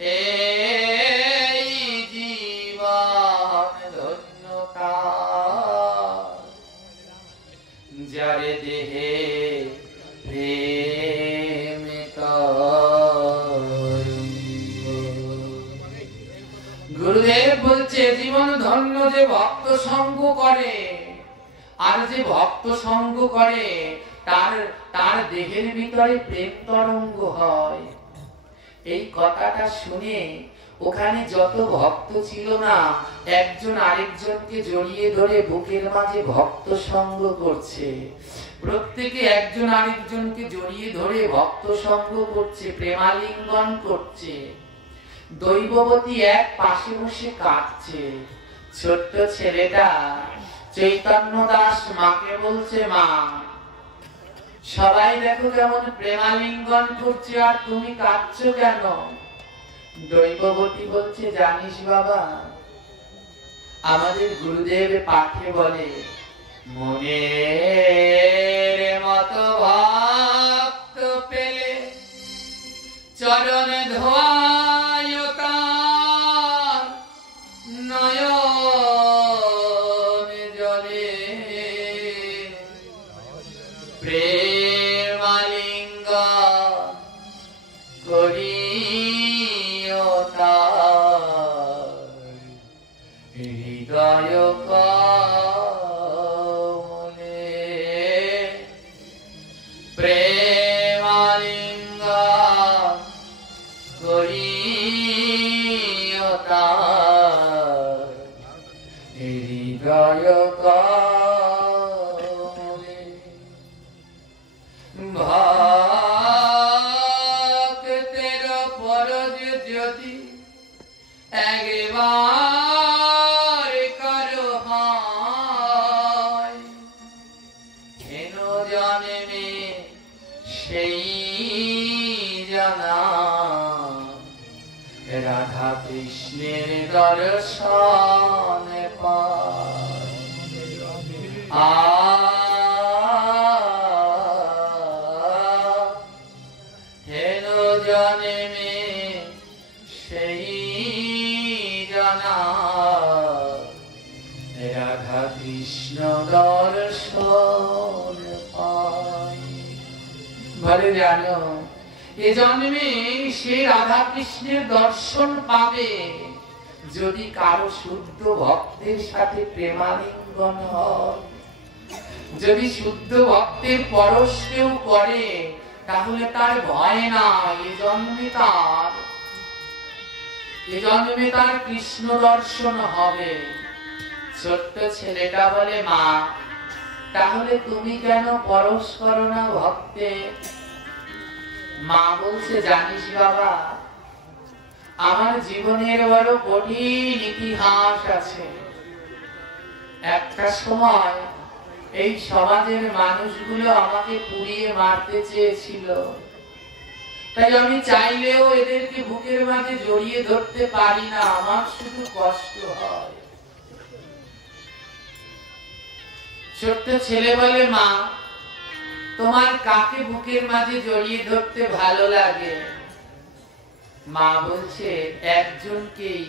এই জীবন ধন্যতা যারে দেহে প্রেম গুরুদেব বলছে জীবন ধন্য যে ভক্ত সঙ্গ করে, আর যে ভক্ত সঙ্গ করে তার দেহের ভিতরে প্রেম তরঙ্গ হয়। এই কথাটা শুনে ওখানে যত ভক্ত ছিল না, একজন আরেকজনকে জড়িয়ে ধরে বুকের মাঝে ভক্ত সঙ্গ করছে। প্রত্যেকে একজন আরেকজনকে জড়িয়ে ধরে ভক্ত সঙ্গ করছে, প্রেমালিঙ্গন করছে। দৈববতী এক পাশে বসে কাঁদছে। ছোট্ট ছেলেটা চৈতন্য দাস মাকে বলছে, মা সবাই দেখো কেমন প্রেমালিঙ্গন করছে, আর তুমি কাঁদছো কেন? দৈববতী বলছে, জানিস বাবা, আমাদের গুরুদেব পাঠে বলে, মনের মতো ভক্ত পেলে চরণ ধোয়ায় তার নয়ন জলে প্রেমালিঙ্গন করিও তার হৃদয় কমলে প্রেমালিঙ্গন করিও তার হৃদয় কমলে। ভক্তের পরজ যদি একবার কারো হয়, হেন জন্মে সেই জানা রাধা কৃষ্ণের দর্শন পায়। হেন জন্মে সেই জানা রাধা কৃষ্ণ দর্শন পায়। বলে জানো, এ জন্মে সে রাধা কৃষ্ণের দর্শন পাবে যদি কারো শুদ্ধ ভক্তের সাথে প্রেমালিঙ্গন হয়। যদি শুদ্ধ ভক্তের পরশ কেউ করে, তাহলে তার ভয় না। এ জন্মে তার কৃষ্ণ দর্শন হবে। ছোট্ট ছেলেটা বলে, মা তাহলে তুমি কেন পরশ করো না ভক্তে? মা বলছে, জানিস বাবা, আমার জীবনের বড় কঠিন ইতিহাস আছে। একটা সময় এই সমাজের মানুষগুলো আমাকে পুড়িয়ে মারতে চেয়েছিল, তাই আমি চাইলেও এদেরকে বুকের মাঝে জড়িয়ে ধরতে পারি না, আমার শুধু কষ্ট হয়। ছোট্ট ছেলে বলে, মা তোমার কাকে বুকের মাঝে জড়িয়ে ধরতে ভালো লাগে? মা বলছে, একজনকেই,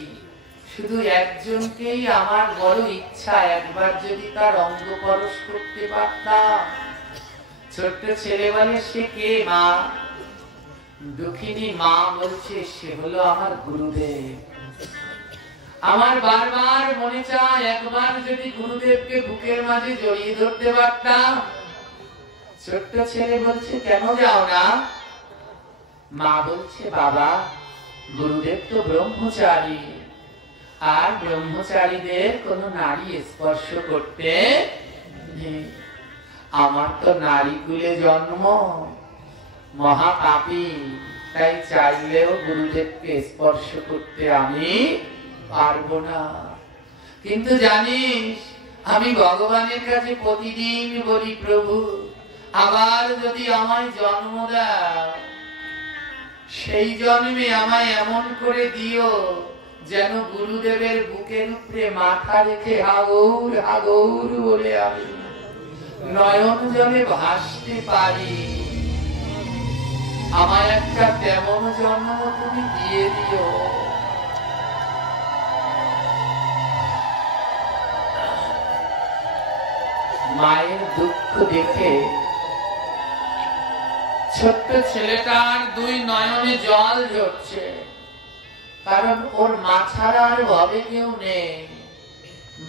শুধু একজনকেই আমার বড় ইচ্ছা, একবার যদি তার অঙ্গ পরশ করতে পারতাম। ছোট্ট ছেলে বলে, সে কে মা? দুঃখিনী মা বলছে, সে হলো আমার গুরুদেব। আমার বারবার মনে চায় একবার যদি গুরুদেবকে বুকের মাঝে জড়িয়ে ধরতে পারতাম। ছোট্ট ছেলে বলছে, কেন যাও না? মা বলছে, বাবা গুরুদেব তো ব্রহ্মচারী, আর ব্রহ্মচারীদের কোন নারী স্পর্শ করতে নেই। আমার তো নারী কুলে জন্ম, মহাপাপী, তাই চাইলেও গুরুদেবকে স্পর্শ করতে আমি পারবো না। কিন্তু জানিস, আমি ভগবানের কাছে প্রতিদিন বলি, প্রভু আবার যদি আমায় জন্ম দাও, সেই জন্মে আমায় এমন করে দিও যেন গুরুদেবের বুকের উপরে মাথা রেখে হাগৌর হাগৌর বলে আমি নয়ন জলে ভাসতে পারি। আমার একটা তেমন জন্ম তুমি দিয়ে দিও। মায়ের দুঃখ দেখে ছোট্ট ছেলেটার দুই নয়নে জল ঝরছে, কারণ ওর মা ছাড়া আর ভাবে কেউ নেই।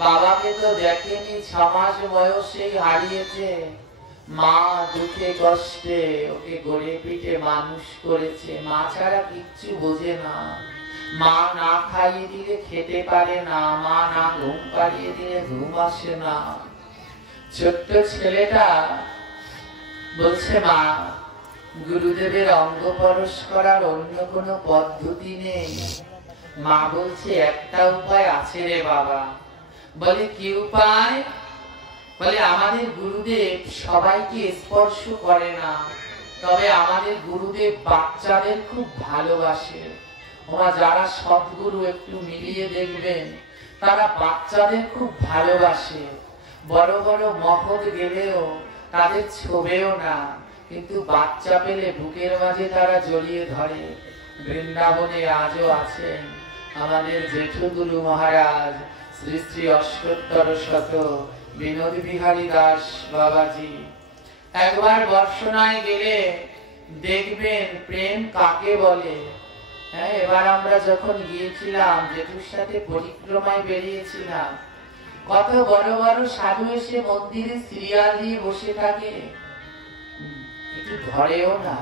বাবাকে তো দেখেনি, 6 মাস বয়সেই হারিয়েছে। মা দুঃখে কষ্টে ওকে গড়ে পিঠে মানুষ করেছে। মা ছাড়া কিচ্ছু বোঝে না। মা না খাইয়ে দিলে খেতে পারে না, মা না ঘুম পাড়িয়ে দিলে ঘুম আসে না। ছোট্ট ছেলেটা বলছে, মা, গুরুদেবের অঙ্গ পরশ করার অন্য কোনো পদ্ধতি নেই? মা বলছে, একটা উপায় আছে রে বাবা। বলে, কি উপায়? বলে, আমাদের গুরুদেব সবাইকে স্পর্শ করে না, তবে আমাদের গুরুদেব বাচ্চাদের খুব ভালোবাসে। ওরা যারা সদ্গুরু একটু মিলিয়ে দেখবেন, তারা বাচ্চাদের খুব ভালোবাসে। বড় বড় মহৎ গেলেও তাদের ছোবেও না, কিন্তু বাচ্চা পেলে বুকের মাঝে তারা জড়িয়ে ধরে। বৃন্দাবনে আজও আছেন আমাদের জেঠুগুরু মহারাজ শ্রী শ্রী অষ্টোত্তর শত বিনোদ বিহারী দাস বাবাজি। একবার বর্ষণায় গেলে দেখবেন প্রেম কাকে বলে। হ্যাঁ, এবার আমরা যখন গিয়েছিলাম, জেঠুর সাথে পরিক্রমায় বেরিয়েছিলাম, কত বড় বড় সাধু এসে মন্দিরে সিরিয়াল দিয়ে বসে থাকে, একটু ধরেও না,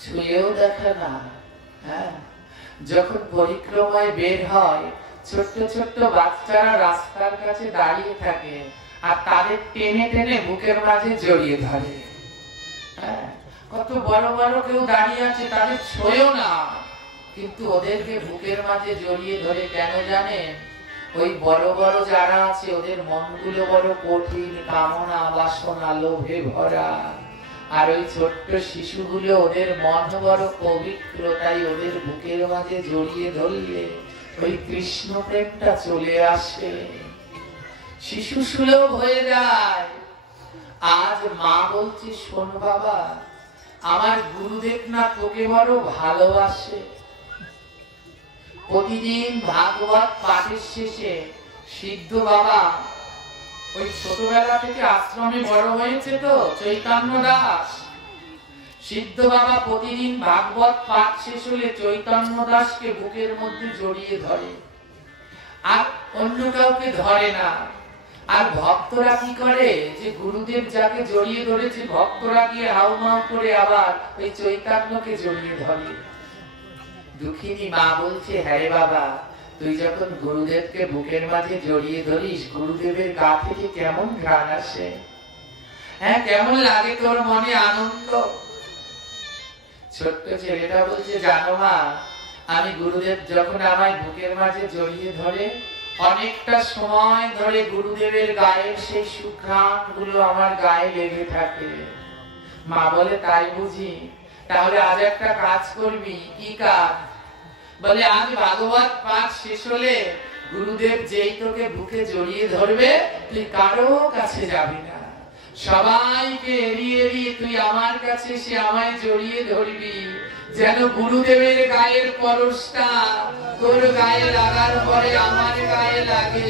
ছুঁয়েও দেখে না। হ্যাঁ, যখন পরিক্রমায় বের হয়, ছোট্ট ছোট্ট বাচ্চারা রাস্তার কাছে দাঁড়িয়ে থাকে, আর তাদের টেনে টেনে বুকের মাঝে জড়িয়ে ধরে। হ্যাঁ, কত বড় বড় কেউ দাঁড়িয়ে আছে, তাদের ছোঁয়েও না, কিন্তু ওদেরকে বুকের মাঝে জড়িয়ে ধরে। কেন জানেন? ওই বড় বড় যারা আছে, ওদের মনগুলো বড় কঠিন, কামনা বাসনা লোভে ভরা। আর ওই ছোট্ট শিশুগুলো, ওদের মন বড় পবিত্র, তাই ওদের বুকের মাঝে জড়িয়ে ধরলে ওই কৃষ্ণ প্রেমটা চলে আসে, শিশু সুলভ হয়ে যায়। আজ মা বলছে, শোন বাবা, আমার গুরুদেব না তোকে বড় ভালোবাসে। প্রতিদিন ভাগবত পাঠের শেষে সিদ্ধ বাবা, ওই ছোটবেলা থেকে আশ্রমে বড় হয়েছে তো চৈতন্য দাস, সিদ্ধ বাবা প্রতিদিন ভাগবত পাঠ শেষ হলে চৈতন্য দাসকে বুকের মধ্যে জড়িয়ে ধরে, আর অন্য কাউকে ধরে না। আর ভক্তরা কি করে, যে গুরুদেব যাকে জড়িয়ে ধরেছে, ভক্তরা গিয়ে হাউমাউ করে আবার ওই চৈতন্যকে জড়িয়ে ধরে। দুঃখিনী মা বলছে, হ্যাঁ বাবা, তুই যখন গুরুদেবকে বুকের মাঝে জড়িয়ে ধরিস, গুরুদেবের গা থেকে কেমন ঘ্রাণ আসে। হ্যাঁ, কেমন লাগে তোর মনে আনন্দ। ছোট্ট ছেলেটা বলছে, জানো মা, আমি গুরুদেব যখন আমায় বুকের মাঝে জড়িয়ে ধরে, অনেকটা সময় ধরে গুরুদেবের গায়ের সেই সুঘ্রাণ গুলো আমার গায়ে লেগে থাকে। মা বলে, তাই বুঝি? তাহলে আজ একটা কাজ করবি। কি কাজ? বলে, আজ ভাগবত পাঠ শেষ হলে গুরুদেব যেই তোকে বুকে জড়িয়ে ধরবে, তুই কারো কাছে যাবি না, সবাইকে এড়িয়ে এড়িয়ে তুই আমার কাছে এসে আমায় জড়িয়ে ধরবি, যেন গুরুদেবের গায়ের পরশটা তোর গায়ে লাগার পরে আমার গায়ে লাগে।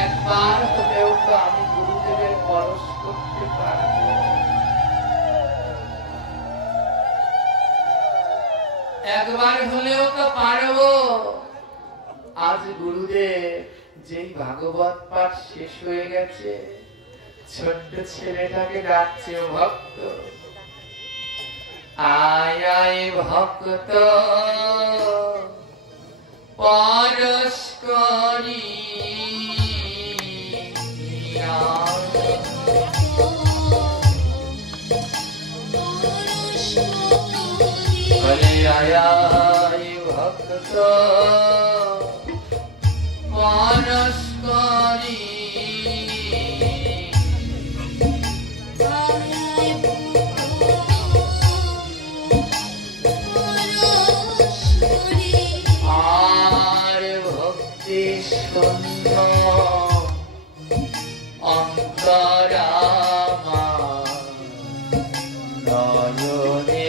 একবার হলেও তো আমি গুরুদেবের পরশ করতে পারবো। একবার হলেও তো পারবো। আজ গুরুদেব যেই ভাগবত পাঠ শেষ হয়ে গেছে, ছোট্ট ছেলেটাকে ডাকছে, ভক্ত আয় আয় ভক্ত পরশ করি, আয় আয় ভক্ত পরশ করি, আর ভক্তি শূন্য অন্তরামা নয়নে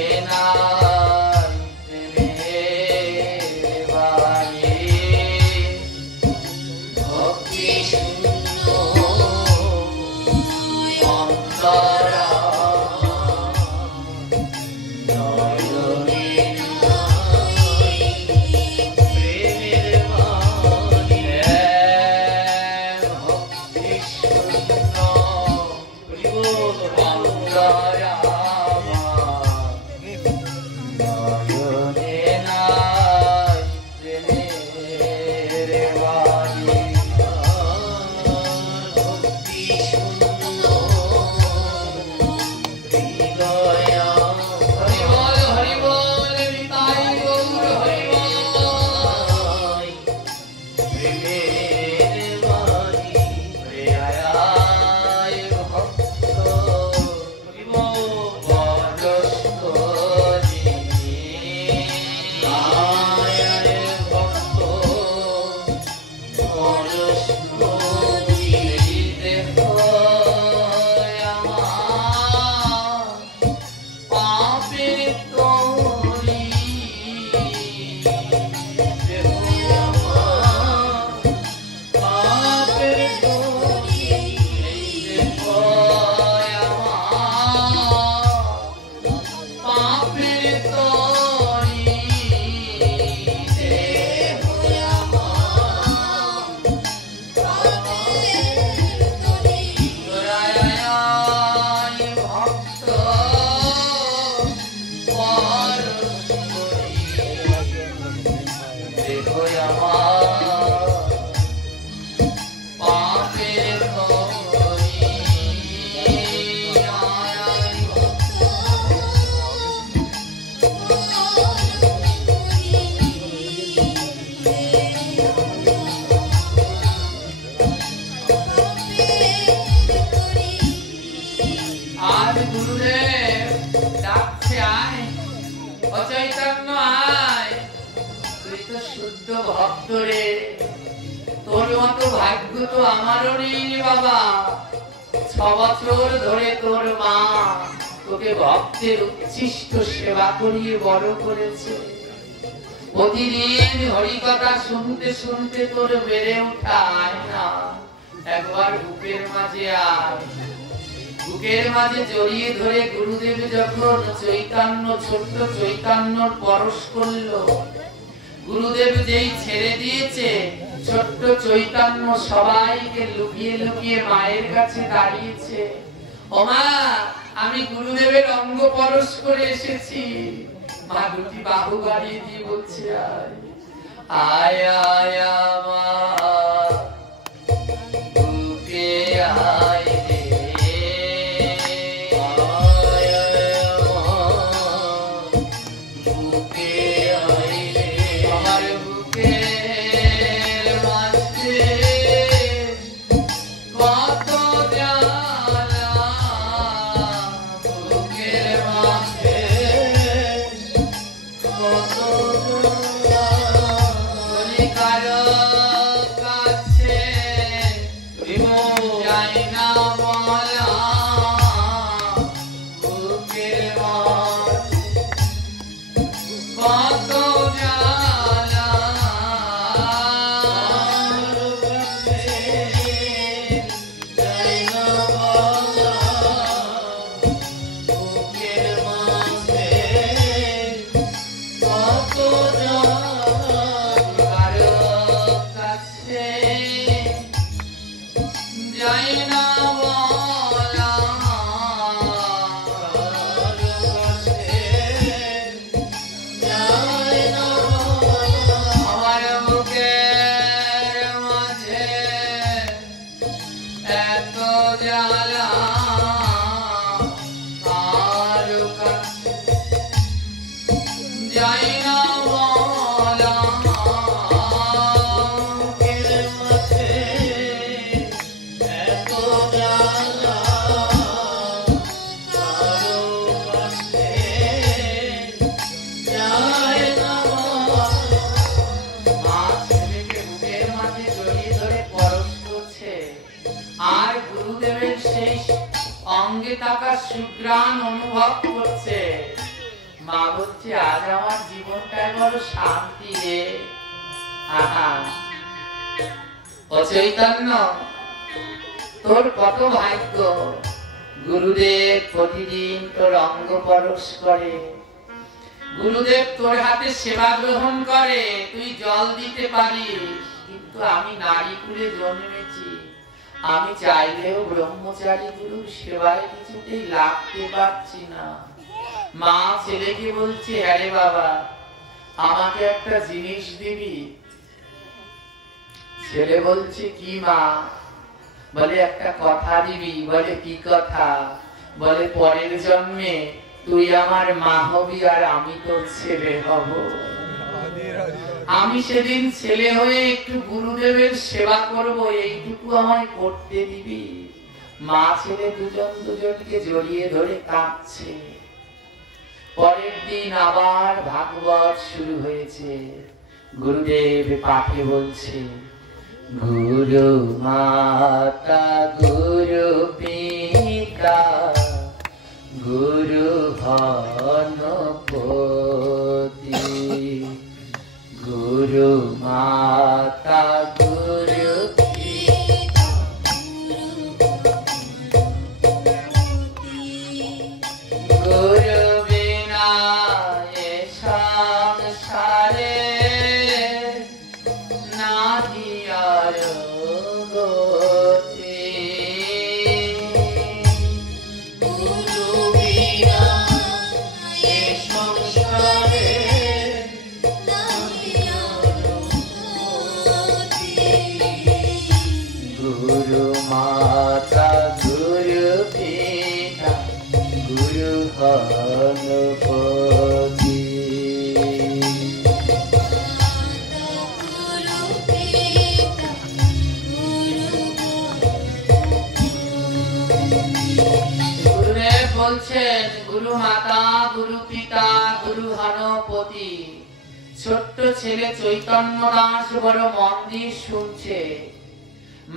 তোর মতো ভাগ্য তো আমারও নেই বাবা। 6 বছর ধরে তোর মা তোকে ভক্তের উচ্ছিষ্ট সেবা করিয়ে বড় করেছে। প্রতিদিন হরিকথা শুনতে শুনতে তোর বেড়ে ওঠা হয় না। একবার বুকের মাঝে আয়, বুকের মাঝে জড়িয়ে ধরে গুরুদেব যখন চৈতন্য, ছোট্ট চৈতন্যর পরশ করলো, গুরুদেব যেই ছেড়ে দিয়েছে, ছোট্ট চৈতন্য সবাইকে লুকিয়ে লুকিয়ে মায়ের কাছে দাঁড়িয়েছে। ও মা, আমি গুরুদেবের অঙ্গ পরশ করে এসেছি। মা দুটি বাহু বাড়িয়ে দিয়ে বলছে আয় আয় মা, বুকে আয় রে, বুকে আয় রে, আমার বুকের মাঝে কত জ্বালা, বুকের মাঝে কত জ্বালা, বলি কারো কাছে যাই না বলা, বুকের মাঝে কত জ্বালা, যাই না বলা, বুকের মাঝে কত জ্বালা, কারো কাছে যাই না বলা, কারো কাছে যাই না বলা, আমার বুকের মাঝে এত জ্বালা, কারো কাছে যাই না বলা, বুকের মাঝে এত জ্বালা, কারো কাছে যাই না বলা। মা ছেলেকে বুকের মাঝে জড়িয়ে ধরে পরশ করছে, আর গুরুদেবের সেই অঙ্গে থাকা সুঘ্রাণ অনুভব করছে। মা বলছে আজ আমার জীবনটায় বড় শান্তি রে। আহা, ও চৈতন্য, তোর কত ভাগ্য, গুরুদেব প্রতিদিন তোর অঙ্গ পরশ করে, গুরুদেব তোর হাতে সেবা গ্রহণ করে, তুই জল দিতে পারিস। কিন্তু আমি নারী কুলে জন্মেছি, আমি চাইলেও ব্রহ্মচারী গুরুর সেবায় কিছুতেই লাগতে পারছি না। মা ছেলেকে বলছে আরে বাবা, আমাকে একটা জিনিস দিবি? ছেলে বলছে কি মা? বলে একটা কথা দিবি। বলে কি কথা? বলে পরের জন্মে তুই আমার মা হবি আর আমি তোর ছেলে হব। আমি সেদিন ছেলে হয়ে একটু গুরুদেবের সেবা করব, এইটুকু আমায় করতে দিবি? মা ছেলে দুজন দুজনকে জড়িয়ে ধরে কাঁদছে। পরের দিন আবার ভাগবত শুরু হয়েছে। গুরুদেব পাঠে বলছে গুরু মাতা গুরু পিতা গুরু ধনপতি, গুরু মাতা গুরু পিতা গুরু বিনা এ সংসারে নাহি আর গতি, গুরু বিনা এ সংসারে বলছেন গুরু মাতা, গুরু পিতা, গুরু হনপতি। ছোট্ট ছেলে চৈতন্য দাস বড় মন দিয়ে শুনছে।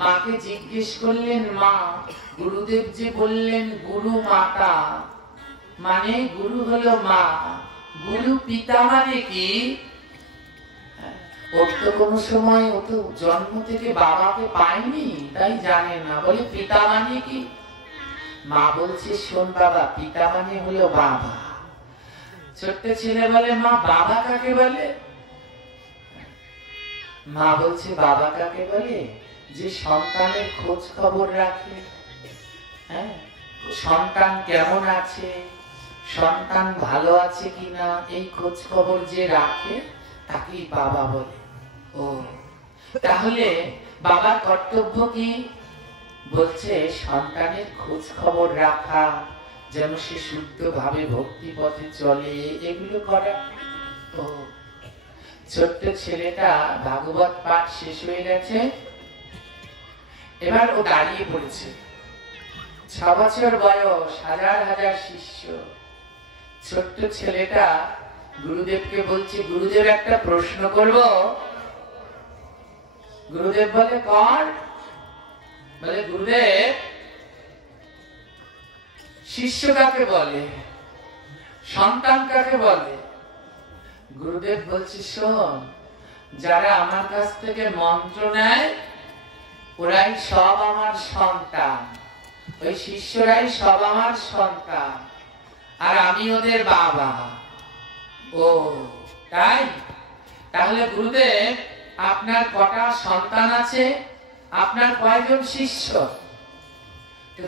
মাকে জিজ্ঞেস করলেন, মা, গুরুদেব যে বললেন গুরু মাতা, মানে গুরু হলো মা, গুরু পিতা মানে কি? ওর তো কোনো সময়, ও তো জন্ম থেকে বাবাকে পায়নি, তাই জানে না। বলে পিতা মানে কি? মা বলছে, শোন বাবা, পিতা মানে হলো বাবা। ছোট্ট ছেলে বলে, মা, বাবা কাকে বলে? মা বলছে, বাবা কাকে বলে? যে সন্তানের খোঁজ খবর রাখে, হ্যাঁ, সন্তান কেমন আছে, সন্তান ভালো আছে কিনা, এই খোঁজ খবর যে রাখে তাকেই বাবা বলে। ও, তাহলে বাবার কর্তব্য কি? বলছে সন্তানের খোঁজ খবর রাখা, যেন সে শুদ্ধভাবে ভক্তি পথে চলে, এগুলো করা। ও, ছোট্ট ছেলেটা ভাগবত পাঠ শেষ হয়ে গেছে, এবার ও দাঁড়িয়ে পড়েছে। 6 বছর বয়স, হাজার হাজার শিষ্য। ছোট্ট ছেলেটা গুরুদেবকে বলছে, গুরুদেব একটা প্রশ্ন করব। গুরুদেব বলে, কর। বলে, গুরুদেব, শিষ্য কাকে বলে, সন্তান কাকে বলে? গুরুদেব বলছে, শোন, যারা আমার কাছ থেকে মন্ত্র নেয় ওরাই সব আমার সন্তান, ওই শিষ্যরাই সব আমার সন্তান, আর আমি ওদের বাবা। ও তাই? তাহলে গুরুদেব, আপনার কটা সন্তান আছে, আপনার কয়জন শিষ্য?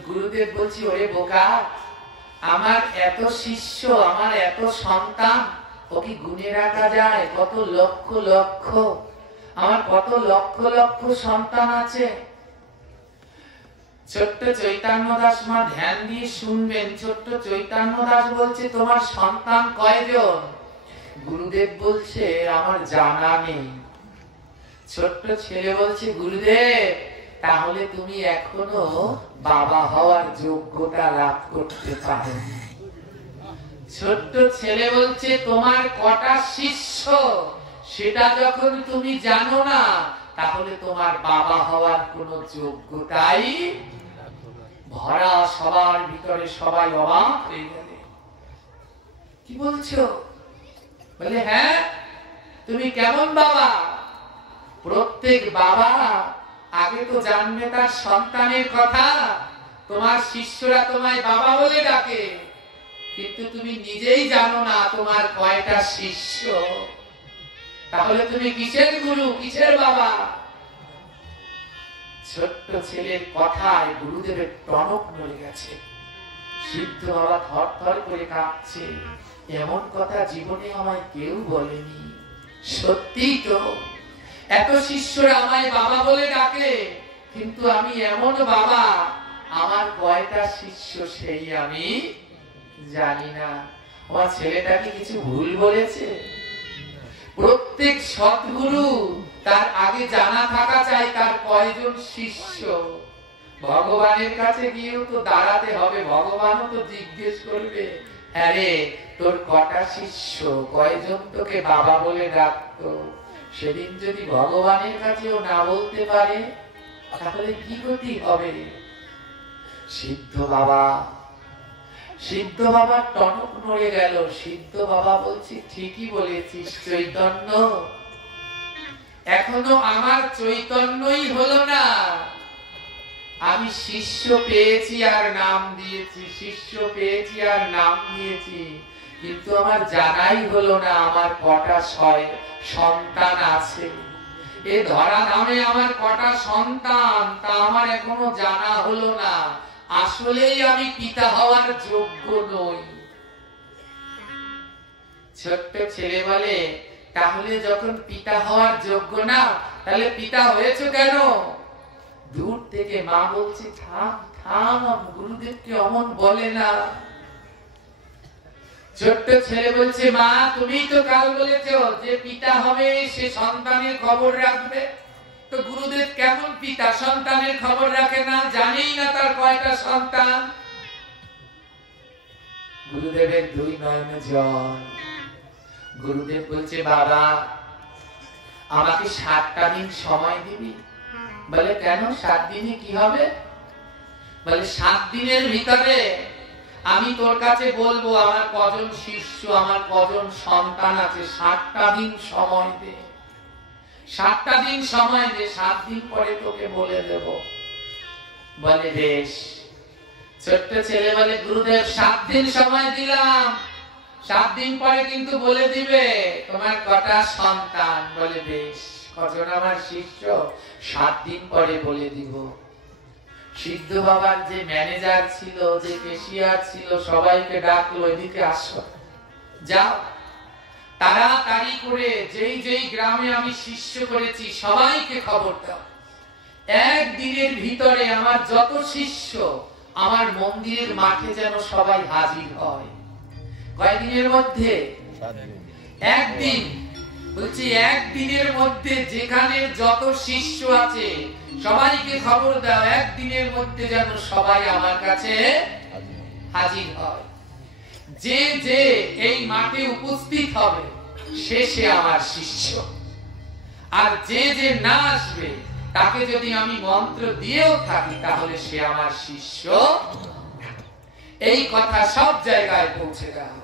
গুরুদেব বলছি, ওরে বোকা, আমার এত শিষ্য, আমার এত সন্তান, ও কি গুণে রাখা যায়? কত লক্ষ লক্ষ, আমার কত লক্ষ লক্ষ সন্তান আছে। ছোট্ট চৈতন্য দাস, মা ধ্যান দিয়ে শুনবেন। ছোট্ট চৈতন্য দাস বলছে, তোমার সন্তান কয়জন? গুরুদেব বলছে, আমার জানা নেই। ছোট্ট ছেলে বলছে, গুরুদেব, তাহলে তুমি এখনো বাবা হওয়ার যোগ্যতা লাভ করতে পারো। ছোট্ট ছেলে বলছে, তোমার কটা শিষ্য সেটা যখন তুমি জানো না, তাহলে তোমার বাবা হওয়ার কোনো যোগ্যতাই। ভরা সবার ভিতরে সবাই অবাক হয়ে গেলে, কি বলছো? বলে, হ্যাঁ, তুমি কেমন বাবা? প্রত্যেক বাবা আগে তো জানবে তার সন্তানের কথা। তোমার শিষ্যরা তোমায় বাবা বলে ডাকে, কিন্তু তুমি নিজেই জানো না তোমার কয়টা শিষ্য। তাহলে তুমি কিসের গুরু, কিসের বাবা? ছোট্ট ছেলের কথায় গুরুদেবের টনক নড়ে গেছে। সিদ্ধ বাবা থর থর করে কাঁপছে। এমন কথা জীবনে আমায় কেউ বলেনি। সত্যি তো, এত শিষ্যরা আমায় বাবা বলে ডাকে, কিন্তু আমি এমন বাবা, আমার কয়টা শিষ্য সেই আমি জানি না। আমার ছেলেটাকে কিছু ভুল বলেছে? প্রত্যেক সৎগুরু তার আগে জানা থাকা চাই তার কয়জন শিষ্য। ভগবানের কাছে গিয়েও তো দাঁড়াতে হবে, ভগবানও তো জিজ্ঞেস করবে, হ্যাঁ রে, তোর কটা শিষ্য, কয়জন তোকে বাবা বলে ডাকতো? সেদিন যদি ভগবানের কাছেও না বলতে পারে, তাহলে কি গতি হবে? সিদ্ধ বাবা, সিদ্ধ বাবার টনক নড়ে গেল। সিদ্ধ বাবা বলছে, ঠিকই বলেছিস চৈতন্য, এখনো আমার চৈতন্যই হলো না। আমি শিষ্য পেয়েছি আর নাম দিয়েছি, শিষ্য পেয়েছি আর নাম দিয়েছি, কিন্তু আমার জানাই হলো না আমার কটা সন্তান আছে। এ ধরা নামে আমার কটা সন্তান, তা আমার এখনো জানা হলো না। আসলেই আমি পিতা হওয়ার যোগ্য নই। ছোট্ট ছেলে বলে, তাহলে যখন পিতা হওয়ার যোগ্য না, তাহলে পিতা হয়েছে কেন? দূর থেকে মা বলছে, থাম থাম, গুরুদেবকে অমন বলে না। ছোট্ট ছেলে বলছে, মা, তুমি তো কাল বলেছো যে পিতা হবে সে সন্তানের খবর রাখবে, তো গুরুদেব কেমন পিতা, সন্তানের খবর রাখে না, জানেই না তার কয়টা সন্তান। গুরুদেবের দুই নয়নে জল। গুরুদেব বলছে, বাবা আমাকে 7টা দিন সময় দিবি। বলে, কেন? 7 দিনে কি হবে? বলে, 7 দিনের ভিতরে আমি তোর কাছে বলবো আমার কজন শিষ্য, আমার কজন সন্তান আছে। 7টা দিন সময় দে, 7টা দিন সময় দে, 7 দিন পরে তোকে বলে দেব। বলে, বেশ। ছোট্ট ছেলে বলে, গুরুদেব 7 দিন সময় দিলাম, 7 দিন পরে কিন্তু বলে দিবে তোমার কটা সন্তান। বলে, বেশ। কজন আমার শিষ্য? 7 দিন পরে বলে দিব। সিদ্ধ বাবার যে ম্যানেজার ছিল, যে কেশিয়ার ছিল, সবাইকে ডাকলো, এদিকে আসো, যাও তাড়াতাড়ি করে যেই যেই গ্রামে আমি শিষ্য করেছি সবাইকে খবর দাও। 1 দিনের ভিতরে আমার যত শিষ্য আমার মন্দিরের মাঠে যেন সবাই হাজির হয়। কয়দিনের মধ্যে? 1 দিন। বলছি 1 দিনের মধ্যে যেখানে যত শিষ্য আছে সবাইকে খবর দাও, 1 দিনের মধ্যে যেন সবাই আমার কাছে হাজির হয়। যে যে এই মাঠে উপস্থিত হবে সে আমার শিষ্য, আর যে যে না আসবে তাকে যদি আমি মন্ত্র দিয়েও থাকি তাহলে সে আমার শিষ্য। এই কথা সব জায়গায় পৌঁছে দাও।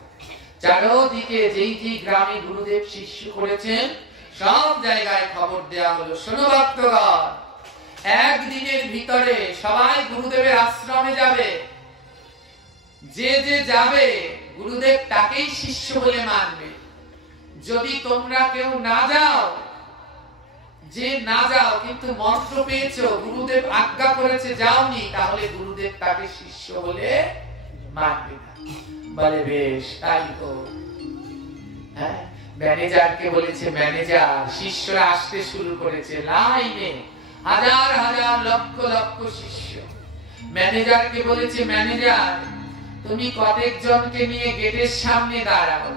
চারদিকে যেই যেই গ্রামে গুরুদেব শিষ্য করেছেন সব জায়গায় খবর দেওয়া হলো, শোনো ভক্তগণ, 1 দিনের ভিতরে সবাই গুরুদেবের আশ্রমে যাবে। যে যে যাবে গুরুদেব তাকেই শিষ্য বলে মানবে। যদি তোমরা কেউ না যাও, যে না যাও কিন্তু মন্ত্র পেয়েছো, গুরুদেব আজ্ঞা করেছে যাওনি, তাহলে গুরুদেব তাকে শিষ্য বলে মানবে না। বলে, বেশ তাই তো। হ্যাঁ, ম্যানেজারকে বলেছে, ম্যানেজার, শিষ্যরা আসতে শুরু করেছে লাইনে, হাজার হাজার লক্ষ লক্ষ শিষ্য। ম্যানেজারকে বলেছে, ম্যানেজার তুমি কয়েক জনকে নিয়ে গেটের সামনে দাঁড়াও,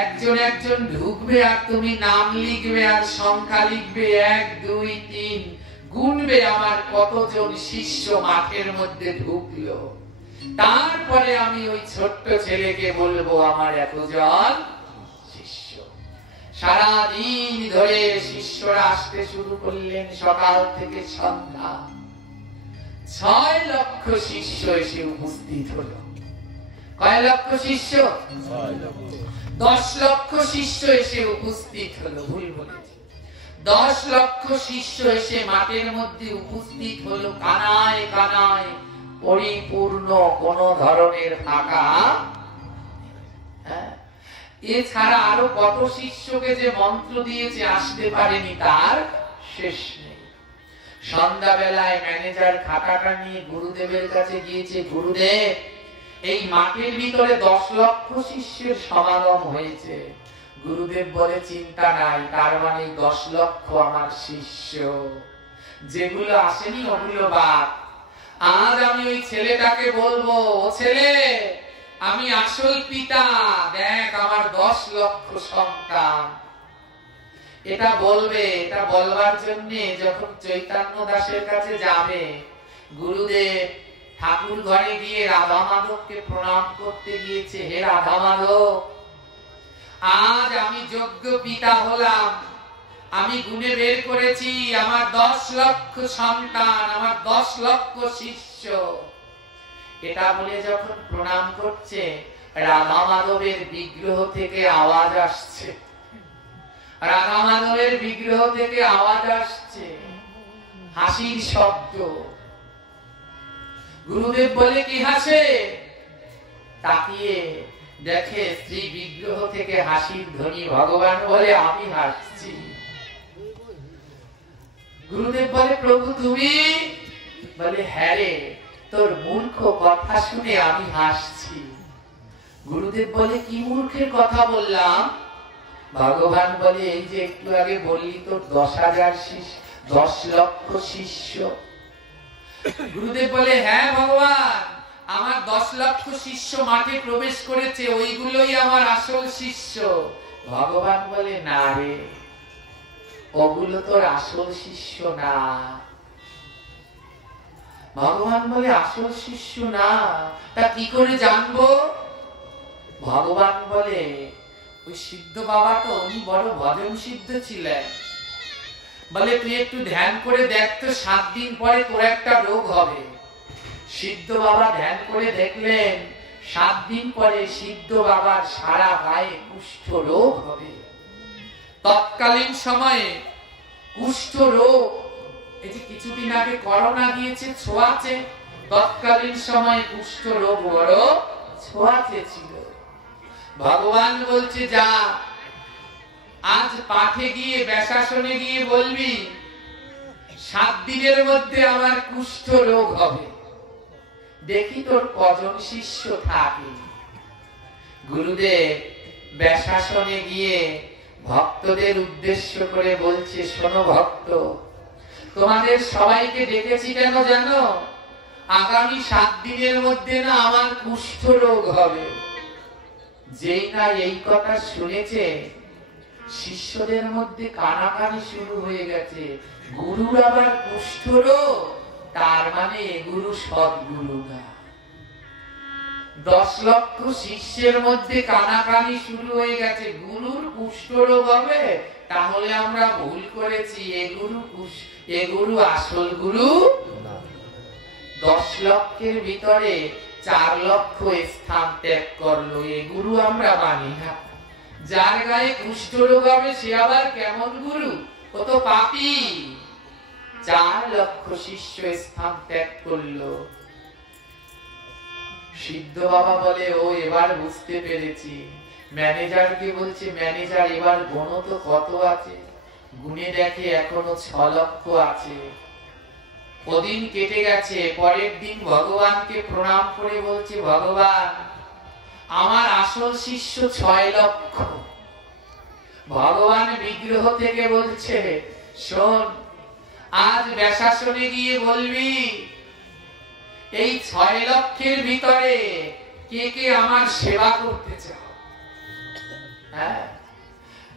একজন একজন ঢুকবে আর তুমি নাম লিখবে আর সংখ্যা লিখবে, 1 2 3 গুনবে আমার কতজন শিষ্য মাঠের মধ্যে ঢুকলো। তারপরে আমি ওই ছোট্ট ছেলেকে বলবো আমার এতজন শিষ্য। সারাদিন ধরে শিষ্যরা আসতে শুরু করলেন, সকাল থেকে সন্ধ্যা। 6 লক্ষ শিষ্য এসে উপস্থিত হলো। কয় লক্ষ শিষ্য? 10 লক্ষ শিষ্য এসে উপস্থিত হলো। ভুল বলেছি, 10 লক্ষ শিষ্য এসে মাঠের মধ্যে উপস্থিত হলো, কানায় কানায় পরিপূর্ণ, কোন ধরনের ফাঁকা। এছাড়া আরো কত শিষ্যকে যে মন্ত্র দিয়েছে আসতে পারেনি তার শেষ নেই। সন্ধ্যাবেলায় ম্যানেজার খাতাটা নিয়ে গুরুদেবের কাছে গিয়েছে, গুরুদেব এই মাঠের ভিতরে 10 লক্ষ শিষ্যের সমাগম হয়েছে। গুরুদেব বলে, চিন্তা নাই, তার মানে 10 লক্ষ আমার শিষ্য। যেগুলো আসেনি ওগুলো বাদ। আজ আমি ওই ছেলেটাকে বলবো, ও ছেলে আমি আসল পিতা, দেখ আমার 10 লক্ষ সন্তান। এটা বলবে, এটা বলবার জন্য যখন চৈতন্য দাসের কাছে যাবে, গুরুদেব ঠাকুর ঘরে গিয়ে রাধা মাধবকে প্রণাম করতে গিয়েছে, হে রাধা মাধব আজ আমি যোগ্য পিতা হলাম, আমি গুণে বের করেছি আমার 10 লক্ষ সন্তান, আমার 10 লক্ষ শিষ্য। এটা বলে যখন প্রণাম করছে, রাধা মাধবের বিগ্রহ থেকে আওয়াজ আসছে, রাধা মাধবের বিগ্রহ থেকে আওয়াজ আসছে, হাসির শব্দ। গুরুদেব বলে, কি হাসে? তাকিয়ে দেখে শ্রী বিগ্রহ থেকে হাসির ধ্বনি। ভগবান বলে, আমি হাসছি। গুরুদেব বলে, প্রভু তুমি? বলে, হ্যাঁ রে, তোর মূর্খ কথা শুনে আমি হাসছি। গুরুদেব বলে, কি মূর্খের কথা বললাম? ভগবান বলে, এই যে একটু আগে বললি তোর 10,000 শিষ্য, 10 লক্ষ শিষ্য। গুরুদেব বলে, হ্যাঁ ভগবান, আমার 10 লক্ষ শিষ্য মাঠে প্রবেশ করেছে, ওইগুলোই আমার আসল শিষ্য। ভগবান বলে, না রে, ওগুলো তোর আসল শিষ্য না। ভগবান বলে, আসল শিষ্য না? তা কি করে জানবো? ভগবান বলে ওই সিদ্ধ বাবা তো উনি বড় ভজন সিদ্ধ ছিলেন, বলে তুই একটু ধ্যান করে দেখ তো 7 দিন পরে তোর একটা রোগ হবে। সিদ্ধ বাবা ধ্যান করে দেখলেন 7 দিন পরে সিদ্ধ বাবার সারা গায়ে কুষ্ঠ রোগ হবে। তৎকালীন সময়ে কুষ্ঠ রোগ, এই যে কিছুদিন আগে করোনা গিয়েছে ছোঁয়াচে, তৎকালীন সময়ে কুষ্ঠ রোগ বড় ছোঁয়াচে ছিল। ভগবান বলছে যা আজ পাঠে গিয়ে ব্যাসাসনে গিয়ে বলবি 7 দিনের মধ্যে আমার কুষ্ঠ রোগ হবে, দেখি তোর কজন শিষ্য থাকে। গুরুদেব ব্যাসাসনে গিয়ে ভক্তদের উদ্দেশ্য করে বলছে, শোনো ভক্ত, তোমাদের সবাইকে ডেকেছি কেন জানো? আগামী 7 দিনের মধ্যে না আমার কুষ্ঠ রোগ হবে। যেই না এই কথা শুনেছে শিষ্যদের মধ্যে কানাকানি শুরু হয়ে গেছে, গুরুর আবার কুষ্ঠ রোগ, তার মানে গুরু সদ্গুরু না। 10 লক্ষ শিষ্যের মধ্যে কানাকানি শুরু হয়ে গেছে, গুরুর কুষ্ঠ রোগ হবে, তাহলে আমরা ভুল করেছি, এ গুরু আসল গুরু না। 10 লক্ষের ভিতরে 4 লক্ষ স্থান ত্যাগ করলো, এ গুরু আমরা মানি না। যার গায়ে কুষ্ঠ রোগ হবে সে আবার কেমন গুরু? ও তো পাপী। 4 লক্ষ শিষ্য স্থান ত্যাগ করলো। সিদ্ধ বাবা বলে, ও এবার বুঝতে পেরেছি। ম্যানেজারকে বলছে, ম্যানেজার এবার গণ তো কত আছে? গুনে দেখে এখনো 6 লক্ষ আছে। ওদিন কেটে গেছে, পরের দিন ভগবানকে প্রণাম করে বলছে, ভগবান আমার আসল শিষ্য 6 লক্ষ। ভগবান বিগ্রহ থেকে বলছে, শোন, আজ ব্যাসাসনে গিয়ে বলবি এই 6 লক্ষের ভিতরে কে কে আমার সেবা করতে চাও। হ্যাঁ,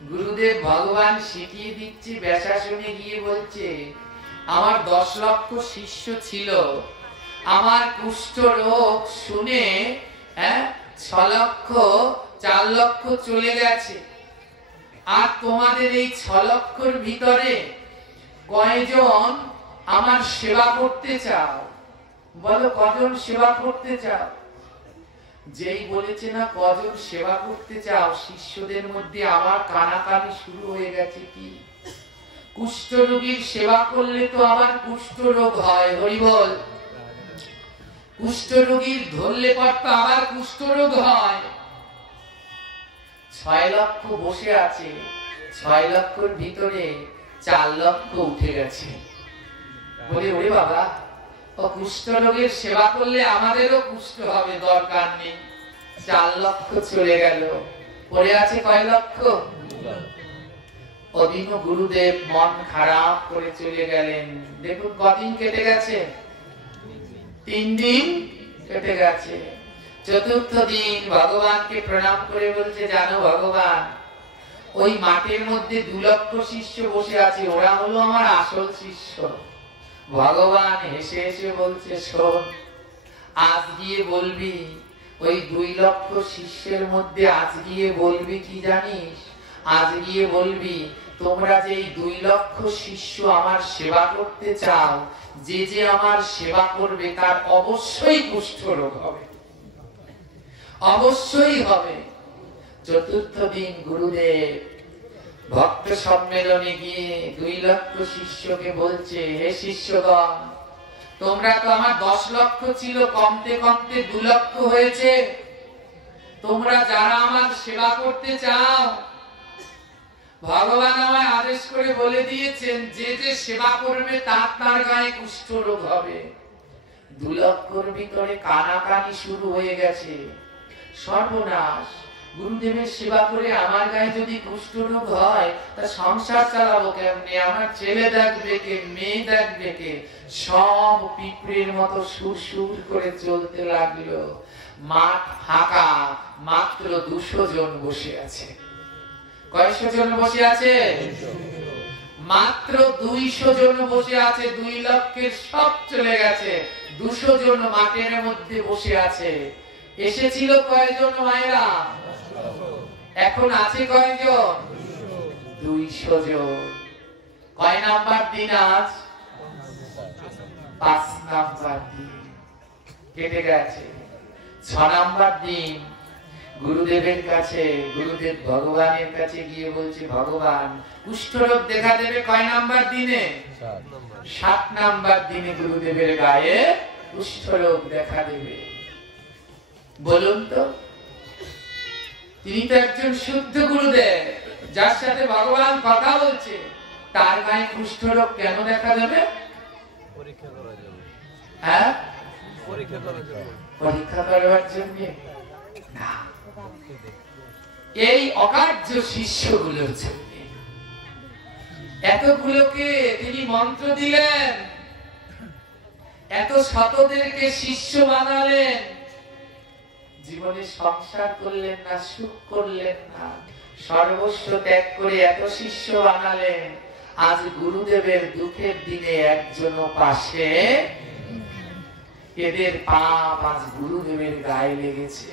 গুরুদেব ভগবান শিখিয়ে দিচ্ছে, ব্যাসাসনে গিয়ে বলছে, আমার 10 লক্ষ শিষ্য ছিল, আমার কুষ্ঠ রোগ শুনে 6 লক্ষ 4 লক্ষ চলে গেছে, আর তোমাদের এই 6 লক্ষর ভিতরে কয়জন আমার সেবা করতে চাও? বলো কজন সেবা করতে চাও? যেই বলেছে না কজন সেবা করতে চাও, শিষ্যদের মধ্যে আবার কানাকানি শুরু হয়ে গেছে। কি কুষ্ঠ রোগীর সেবা করলে তো আবার কুষ্ঠ রোগ হয়, হরি বল। কুষ্ঠ রোগীর ধরলে পর তো আবার কুষ্ঠ রোগ হয়। 6 লক্ষ বসে আছে, 6 লক্ষর ভিতরে 4 লক্ষ উঠে গেছে। বলে, ওরে বাবা, ও কুষ্ঠ রোগের সেবা করলে আমাদেরও কুষ্ঠ হবে, দরকার নেই। 4 লক্ষ চলে গেল, পড়ে আছে কয় লক্ষ? ওদিনও গুরুদেব মন খারাপ করে চলে গেলেন। দেখুন কদিন কেটে গেছে, 3 দিন কেটে গেছে। 4র্থ দিন ভগবানকে প্রণাম করে বলছে, জানো ভগবান, ওই মাঠের মধ্যে 2 লক্ষ শিষ্য বসে আছে, ওরা হলো আমার আসল শিষ্য। ভগবান হেসে হেসে বলছে, শোন, আজ গিয়ে বলবি ওই 2 লক্ষ শিষ্যের মধ্যে, আজ গিয়ে বলবি কি জানিস? আজ গিয়ে বলবি, তোমরা যে 2 লক্ষ শিষ্য আমার সেবা করতে চাও, যে যে আমার সেবা করবে তার অবশ্যই কুষ্ঠ রোগ হবে, অবশ্যই হবে। 4র্থ দিন গুরুদেব ভক্ত সম্মেলনে গিয়ে 2 লক্ষ শিষ্যকে বলছে, হে শিষ্যগণ, তোমরা তো আমার 10 লক্ষ ছিল, কমতে কমতে 2 লক্ষ হয়েছে। তোমরা যারা আমার সেবা করতে চাও, ভগবান আমায় আদেশ করে বলে দিয়েছেন, যে যে সেবা করবে তার গায়ে কুষ্ঠ রোগ হবে। 2 লক্ষর ভিতরে কানাকানি শুরু হয়ে গেছে। সর্বনাশ, গুরুদেবের সেবা করে আমার গায়ে যদি কুষ্ঠ রোগ হয়, তা সংসার চালাবো কেমনে? আমার ছেলে দেখবে কে, মেয়ে দেখবে কে? সব পিঁপড়ের মতো সুর সুর করে চলতে লাগলো। মাঠ ফাঁকা, মাত্র 200 জন বসে আছে। কয়শো জন বসে আছে? মাত্র 200 জন বসে আছে। 2 লক্ষের সব চলে গেছে, 200 জন মাঠের মধ্যে বসে আছে। এসেছিল কয়জন মায়েরা? এখন আছে কয়জন? 200 জন। কয় নাম্বার দিন আজ? 5 নাম্বার দিন কেটে গেছে। 6 নাম্বার দিন গুরুদেবের কাছে, গুরুদেব ভগবানের কাছে গিয়ে বলছে, ভগবান কুষ্ঠরোগ দেখা দেবে কয় নাম্বার দিনে? 7 নাম্বার দিনে গুরুদেবের গায়ে কুষ্ঠরোগ দেখা দেবে। বলুন তো, তিনি তো একজন শুদ্ধ গুরুদেব, যার সাথে ভগবান কথা বলছে, তার গায়ে কুষ্ঠরোগ কেন দেখা দেবে? পরীক্ষা করার জন্য। হ্যাঁ, পরীক্ষা করার জন্য না, এই অকার্য শিষ্যগুলোর জন্য। এতগুলোকে তিনি মন্ত্র দিলেন, এত শতদেরকে শিষ্য বানালেন, জীবনে সংসার করলেন না, সুখ করলেন না, সর্বস্ব ত্যাগ করে এত শিষ্য বানালেন। আজ গুরুদেবের দুঃখের দিনে একজনও পাশে, এদের পাপ আজ গুরুদেবের গায়ে লেগেছে।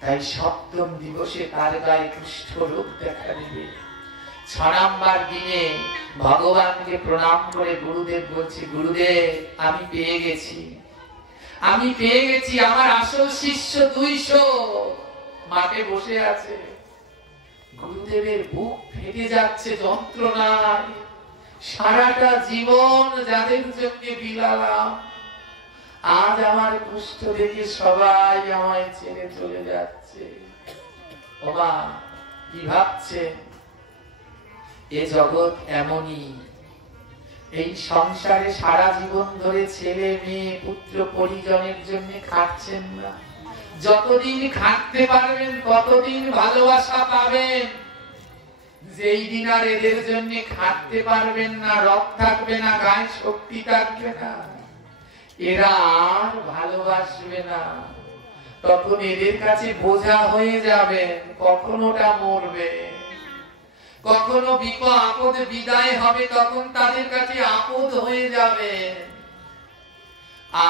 তাই সপ্তম দিবসে তার গায়ে কুষ্ঠরোগ দেখা দিবে। 6 নাম্বার দিনে ভগবানকে প্রণাম করে গুরুদেব বলছে, গুরুদেব আমি পেয়ে গেছি, আমি পেয়ে গেছি। আমার আসল শিষ্য 200 মাঠে বসে আছে। গুরুদেবের বুক ফেটে যাচ্ছে যন্ত্রণায়। সারাটা জীবন যাদের জন্য বিলালাম, আজ আমার কুষ্ঠ দেখে সবাই আমায় ছেড়ে চলে যাচ্ছে। ওমা কি ভাবছেন? এ জগৎ এমনই। এই সংসারে সারা জীবন ধরে ছেলে মেয়ে পুত্র পরিজনের জন্য খাটছেন না। যতদিন খাটতে পারবেন ততদিন ভালোবাসা পাবেন। যেই দিন আর এদের জন্য খাটতে পারবেন না, রব থাকবে না, গায়ে শক্তি থাকবে না, এরা আর ভালোবাসবে না, তখন এদের কাছে বোঝা হয়ে যাবে। কখনোটা মরবে, কখনো বিপদ আপদে বিদায় হবে, তখন তাদের কাছে আপদ হয়ে যাবে।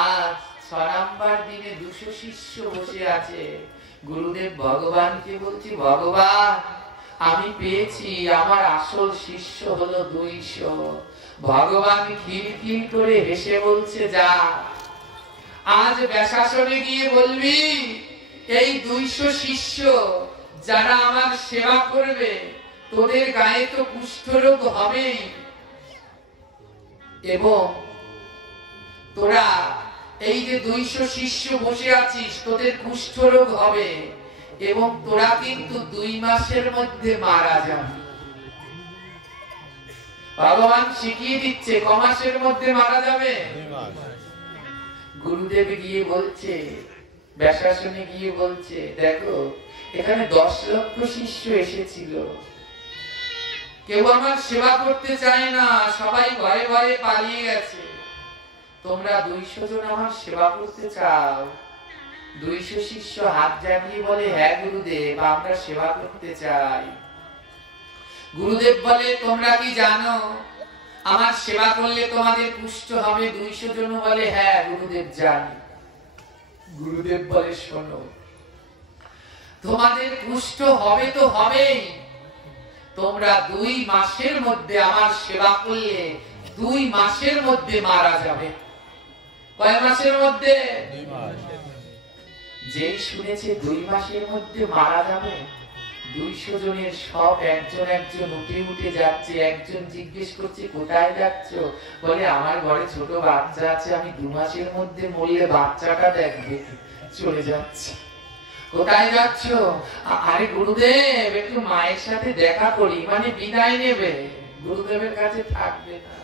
আজ 6 নাম্বার দিনে 200 শিষ্য বসে আছে। গুরুদেব ভগবানকে বলছি, ভগবান আমি পেয়েছি, আমার আসল শিষ্য হলো 200। ভগবান খিলখিল করে হেসে বলছে, যা আজ ব্যাসাসনে গিয়ে বলবি, এই 200 শিষ্য যারা আমার সেবা করবে, তোদের গায়ে তো কুষ্ঠরোগ হবেই, এবং তোরা এই যে 200 শিষ্য বসে আছিস, তোদের কুষ্ঠরোগ হবে, এবং তোরা কিন্তু 2 মাসের মধ্যে মারা যাবে। ভগবান শিখিয়ে দিচ্ছে ক মাসের মধ্যে মারা যাবে। গুরুদেব গিয়ে বলছে, ব্যাসাসনে গিয়ে বলছে, দেখো এখানে 10 লক্ষ শিষ্য এসেছিল, কেউ আমার সেবা করতে চায় না, সবাই ভয়ে ভয়ে পালিয়ে গেছে। তোমরা 200 জন আমার সেবা করতে চাও? 200 শিষ্য হাত জাগিয়ে বলে, হ্যাঁ গুরুদেব আমরা সেবা করতে চাই। গুরুদেব বলে, তোমরা কি জানো আমার সেবা করলে তোমাদের কুষ্ঠ হবে? 200 জন বলে, হ্যাঁ গুরুদেব জানি। গুরুদেব বলে, শোনো, তোমাদের কুষ্ঠ হবে তো হবেই, তোমরা 2 মাসের মধ্যে আমার সেবা করলে 2 মাসের মধ্যে মারা যাবে। কয় মাসের মধ্যে? 2 মাস। যেই শুনেছে 2 মাসের মধ্যে মারা যাবে, 200 জনের সব একজন একজন উঠে উঠে যাচ্ছে। একজন জিজ্ঞেস করছে, কোথায় যাচ্ছ? বলে, আমার ঘরে ছোট বাচ্চা আছে, আমি 2 মাসের মধ্যে মরলে বাচ্চাটা দেখবে, চলে যাচ্ছে। কোথায় যাচ্ছ? আরে গুরুদেব একটু মায়ের সাথে দেখা করি, মানে বিদায় নেবে, গুরুদেবের কাছে থাকবে না।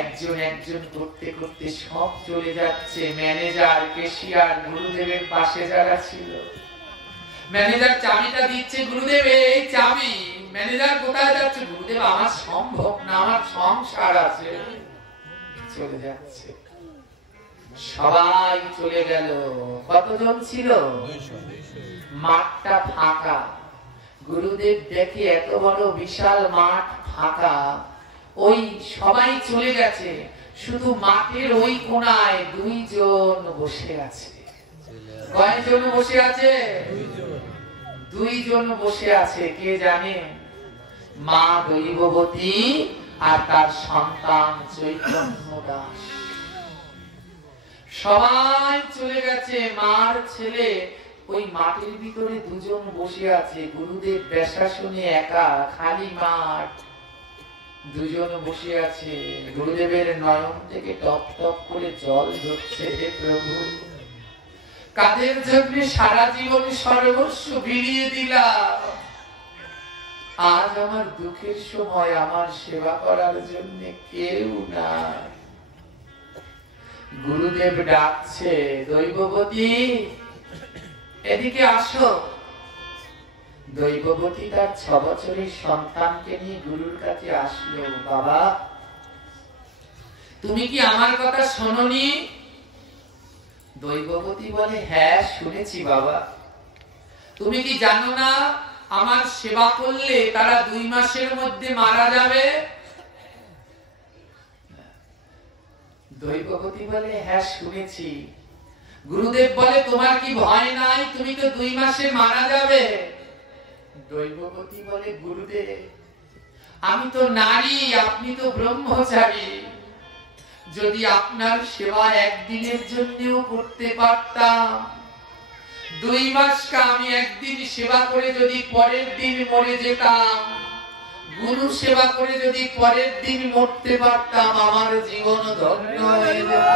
একজন একজন করতে করতে সব চলে যাচ্ছে। ম্যানেজার, কেশিয়ার, গুরুদেবের পাশে যারা ছিল, ম্যানেজার চাবিটা দিচ্ছে, গুরুদেব এই চাবি। ম্যানেজার কোথায় যাচ্ছে? গুরুদেব আমার সম্ভব না, আমার সংসার আছে, চলে যাচ্ছে। সবাই চলে গেল। কতজন ছিল? 200। মাঠটা ফাঁকা। গুরুদেব দেখে এত বড় বিশাল মাঠ ফাঁকা, ওই সবাই চলে গেছে, শুধু মাঠের ওই কোনায় দুইজন বসে আছে। কয়জন বসে আছে? দুইজন বসে আছে। কে জানে? মা দৈববতী আর তার সন্তান চৈতন্য দাস। সবাই চলে গেছে। মার ছেলে ওই মাটির ভিতরে দুজন বসে আছে। গুরুদেব ব্যাসাসনে একা, খালি মাঠ, দুজন বসে আছে। গুরুদেবের নয়ন থেকে টপ টপ করে জল ঝরছে। হে প্রভু, কাদের জন্য সারা জীবন সর্বস্ব বিলিয়ে দিলাম, আজ আমার দুঃখের সময় আমার সেবা করার জন্য কেউ না। গুরুদেব ডাকছে, দৈববতী এদিকে আসো। দৈববতী তার 6 বছরের সন্তানকে নিয়ে গুরুর কাছে আসলো। বাবা, তুমি কি আমার কথা শোনোনি? দৈববতী বলে, হ্যাঁ শুনেছি বাবা। তুমি কি জানো না আমার সেবা করলে তারা 2 মাসের মধ্যে মারা যাবে? দৈববতী বলে, হ্যাঁ শুনেছি। গুরুদেব বলে, তোমার কি ভয় নাই? তুমি তো 2 মাসে মারা যাবে। দৈববতী বলে, গুরুদেব আমি তো নারী, আপনি তো ব্রহ্মচারী। যদি আপনার সেবা একদিনের জন্যও করতে পারতাম, 2 মাসকে আমি একদিন সেবা করে যদি পরের দিন মরে যেতাম, গুরু সেবা করে যদি পরের দিন মরতে পারতাম, আমার জীবন ধন্য হয়ে যেত।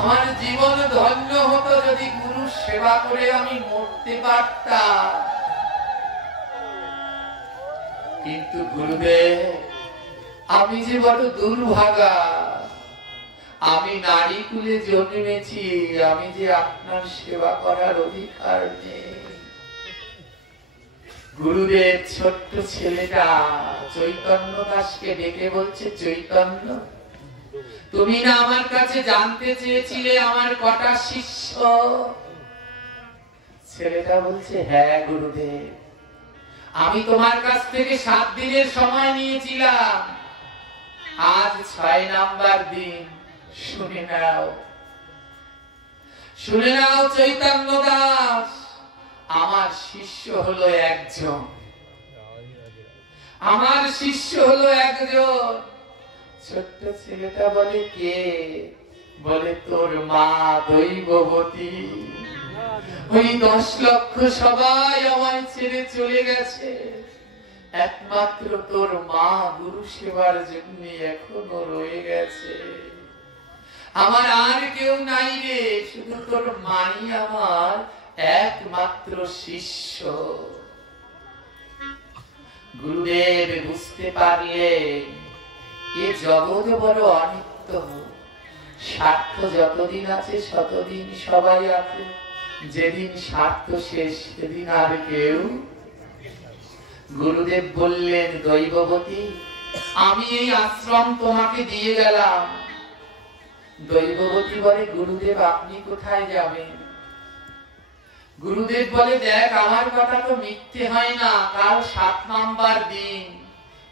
আমার জীবন ধন্য হতো যদি গুরু সেবা করে আমি মরতে পারতাম। কিন্তু গুরুদেব, আমি যে বড় দুর্ভাগা, আমি নারী কুলে জন্মেছি, আমি যে আপনার সেবা করার অধিকার নেই। গুরুদেব ছোট্ট ছেলেটা চৈতন্য দাসকে ডেকে বলছে, চৈতন্য তুমি না আমার কাছে জানতে চেয়েছিলে আমার কটা শিষ্য? ছেলেটা বলছে, হ্যাঁ গুরুদেব, আমি তোমার কাছ থেকে 7 দিনের সময় নিয়েছিলাম, আজ 6 নাম্বার দিন। শুনে নাও, শুনে নাও চৈতন্য দাস, আমার শিষ্য হলো একজন, আমার শিষ্য হলো একজন। ছোট্ট ছেলেটা বলে, কে? বলে, তোর মা দৈববতী। ওই 10 লক্ষ সবাই আমায় ছেড়ে চলে গেছে, একমাত্র তোর মা গুরু সেবার জন্য এখনো রয়ে গেছে। আমার আর কেউ নাই রে, শুধু তোর মাই আমার একমাত্র শিষ্য। গুরুদেব বুঝতে পারলেন এ জগৎ বড় অনিত্য, স্বার্থ যতদিন আছে ততদিন সবাই আছে, যেদিন স্বার্থ শেষ সেদিন আর কেউ। গুরুদেব বললেন, দৈববতী আমি এই আশ্রম তোমাকে দিয়ে গেলাম। দৈববতী বলে, গুরুদেব আপনি কোথায় যাবেন? গুরুদেব বলে, দেখ আমার কথা তো মিথ্যে হয় না, কাল 7 নাম্বার দিন,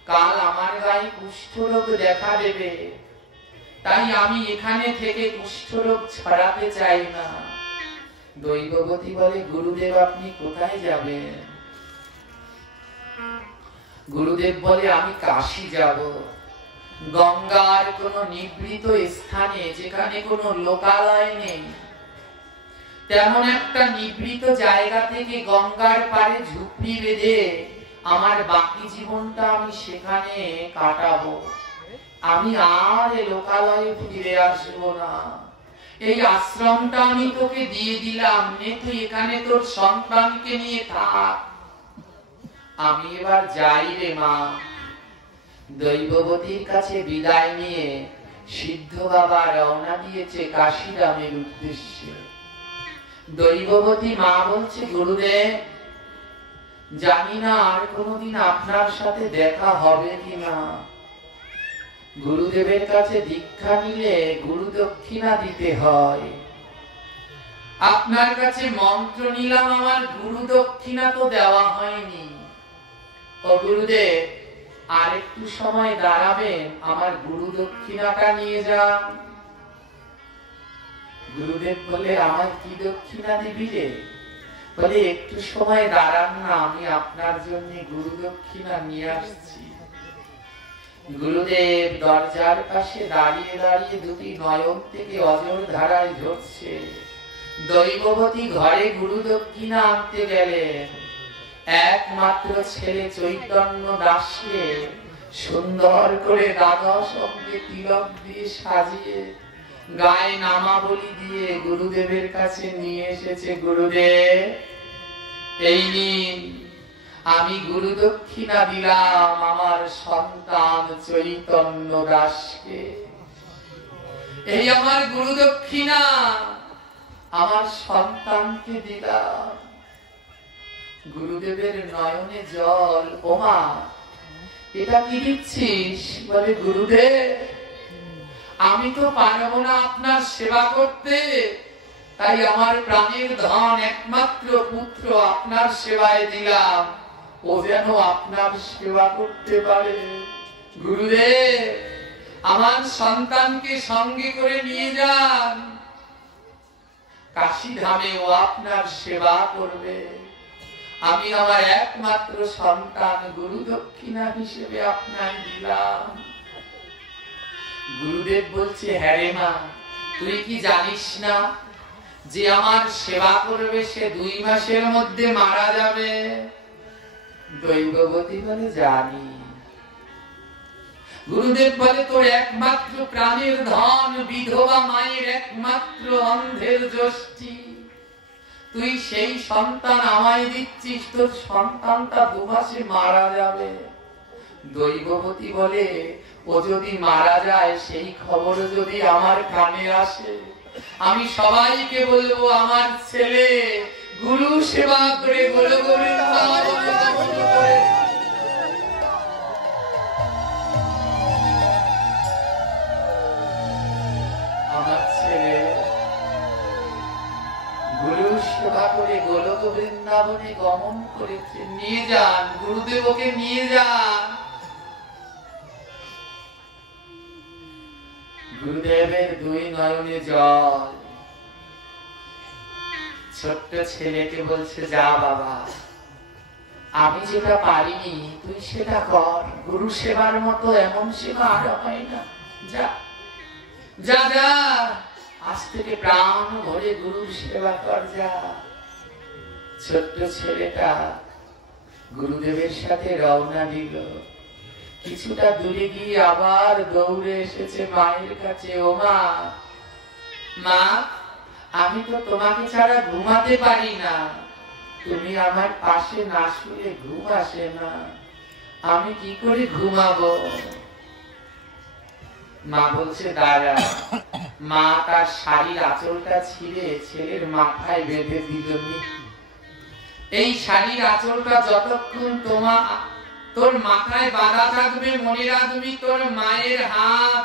কাল আমার গায়ে কুষ্ঠরোগ দেখা দেবে, তাই আমি এখানে থেকে কুষ্ঠরোগ ছড়াতে চাই না। দৈববতী বলে, গুরুদেব আপনি কোথায় যাবেন? গুরুদেব বলে, আমি কাশী যাব। গঙ্গার কোন নিভৃত স্থানে, যেখানে কোনো লোকালয় নেই, তেমন একটা নিভৃত জায়গা থেকে গঙ্গার পাড়ে ঝুপড়ি বেঁধে আমার বাকি জীবনটা আমি সেখানে কাটাবো। আমি আর লোকালয়ে ফিরে আসবো না। এই আশ্রমটা আমি তোকে দিয়ে দিলাম, নে তুই এখানে তোর সন্তানকে নিয়ে থাক, আমি এবার যাই রে মা। দৈববতীর কাছে বিদায় নিয়ে সিদ্ধ বাবা রওনা দিয়েছে কাশীরামের উদ্দেশ্যে। দৈববতী মা বলছে, গুরুদেব জানি না আর কোনোদিন আপনার সাথে দেখা হবে কিনা। গুরুদেবের কাছে দীক্ষা নিলে গুরু দক্ষিণা দিতে হয়, আপনার কাছে মন্ত্র নিলাম, আমার গুরু দক্ষিণা তো দেওয়া হয়নি। ও গুরুদেব আর একটু সময় দাঁড়াবেন, আমার গুরু দক্ষিণাটা নিয়ে যান। গুরুদেব বলে, আমার কি দক্ষিণা দিবি রে? বলে, একটু সময় দাঁড়ান না, আমি আপনার জন্য গুরু দক্ষিণা নিয়ে আসছি। গুরুদেব দরজার পাশে দাঁড়িয়ে দাঁড়িয়ে দুটি নয়ন থেকে অজর ধারায় ঝরছে। দৈববতী ঘরে গুরু দক্ষিণা আনতে গেলেন। একমাত্র ছেলে চৈতন্য দাসকে সুন্দর করে দ্বাদশ অঙ্গে তিলক দিয়ে সাজিয়ে গায়ে নামাবলী দিয়ে গুরুদেবের কাছে নিয়ে এসেছে। গুরুদেব, এই নিন, আমি গুরু দক্ষিণা দিলাম আমার সন্তান চৈতন্য দাসকে। এই আমার গুরু দক্ষিণা আমার সন্তানকে দিলাম। গুরুদেবের নয়নে জল। ওমা, এটা কি দিচ্ছিস? বলে, গুরুদেব, আমি তো পারবো না আপনার সেবা করতে, তাই আমার প্রাণের ধন একমাত্র পুত্র আপনার সেবায় দিলাম, ও যেন আপনার সেবা করতে পারে। গুরুদেব, আমার সন্তানকে সঙ্গে করে নিয়ে যান, কাশী ধামে ও আপনার সেবা করবে। আমি আমার একমাত্র সন্তান গুরু দক্ষিণা হিসেবে আপনার দিলাম। গুরুদেব বলছে, হ্যাঁ রে মা, তুই কি জানিস না যে আমার সেবা করবে সে 2 মাসের মধ্যে মারা যাবে? দৈববতী বলে, জানি। গুরুদেব বলে, তোর একমাত্র প্রাণের ধন, বিধবা মায়ের একমাত্র অন্ধের যষ্টি, তুই সেই সন্তান আমায় দিচ্ছিস, তোর সন্তানটা 2 মাসে মারা যাবে। দৈববতী বলে, ও যদি মারা যায়, সেই খবর যদি আমার কানে আসে, আমি সবাইকে বলবো আমার ছেলে গুরু সেবা করে গুরু গোবিন্দ আমার ছেলে গুরু সেবা করে গোলক বৃন্দাবনে গমন করেছে। নিয়ে যান, গুরুদেব ওকে নিয়ে যান। গুরুদেবের 2 নয়নে জল। ছোট্ট ছেলেকে বলছে, যা বাবা, আমি যেটা পারিনি তুই সেটা কর। গুরু সেবার মতো এমন সেবা আর হয় না। যা যা যা, আজ থেকে প্রাণ ভরে গুরু সেবা কর, যা। ছোট্ট ছেলেটা গুরুদেবের সাথে রওনা দিল। কিছুটা দূরে গিয়ে আবার দৌড়ে এসেছে মায়ের কাছে। ও মা, মা, আমি তো তোমাকে ছাড়া ঘুমাতে পারি না, তুমি আমার পাশে না শুলে ঘুম আসে না, আমি কি করে ঘুমাবো? মা বলছে, দাঁড়া। মা তার শাড়ির আঁচলটা ছিঁড়ে ছেলের মাথায় বেঁধে দিল। এই শাড়ির আঁচলটা যতক্ষণ তোর মাথায় বাঁধা থাকবে, মনে রাখবি তোর মায়ের হাত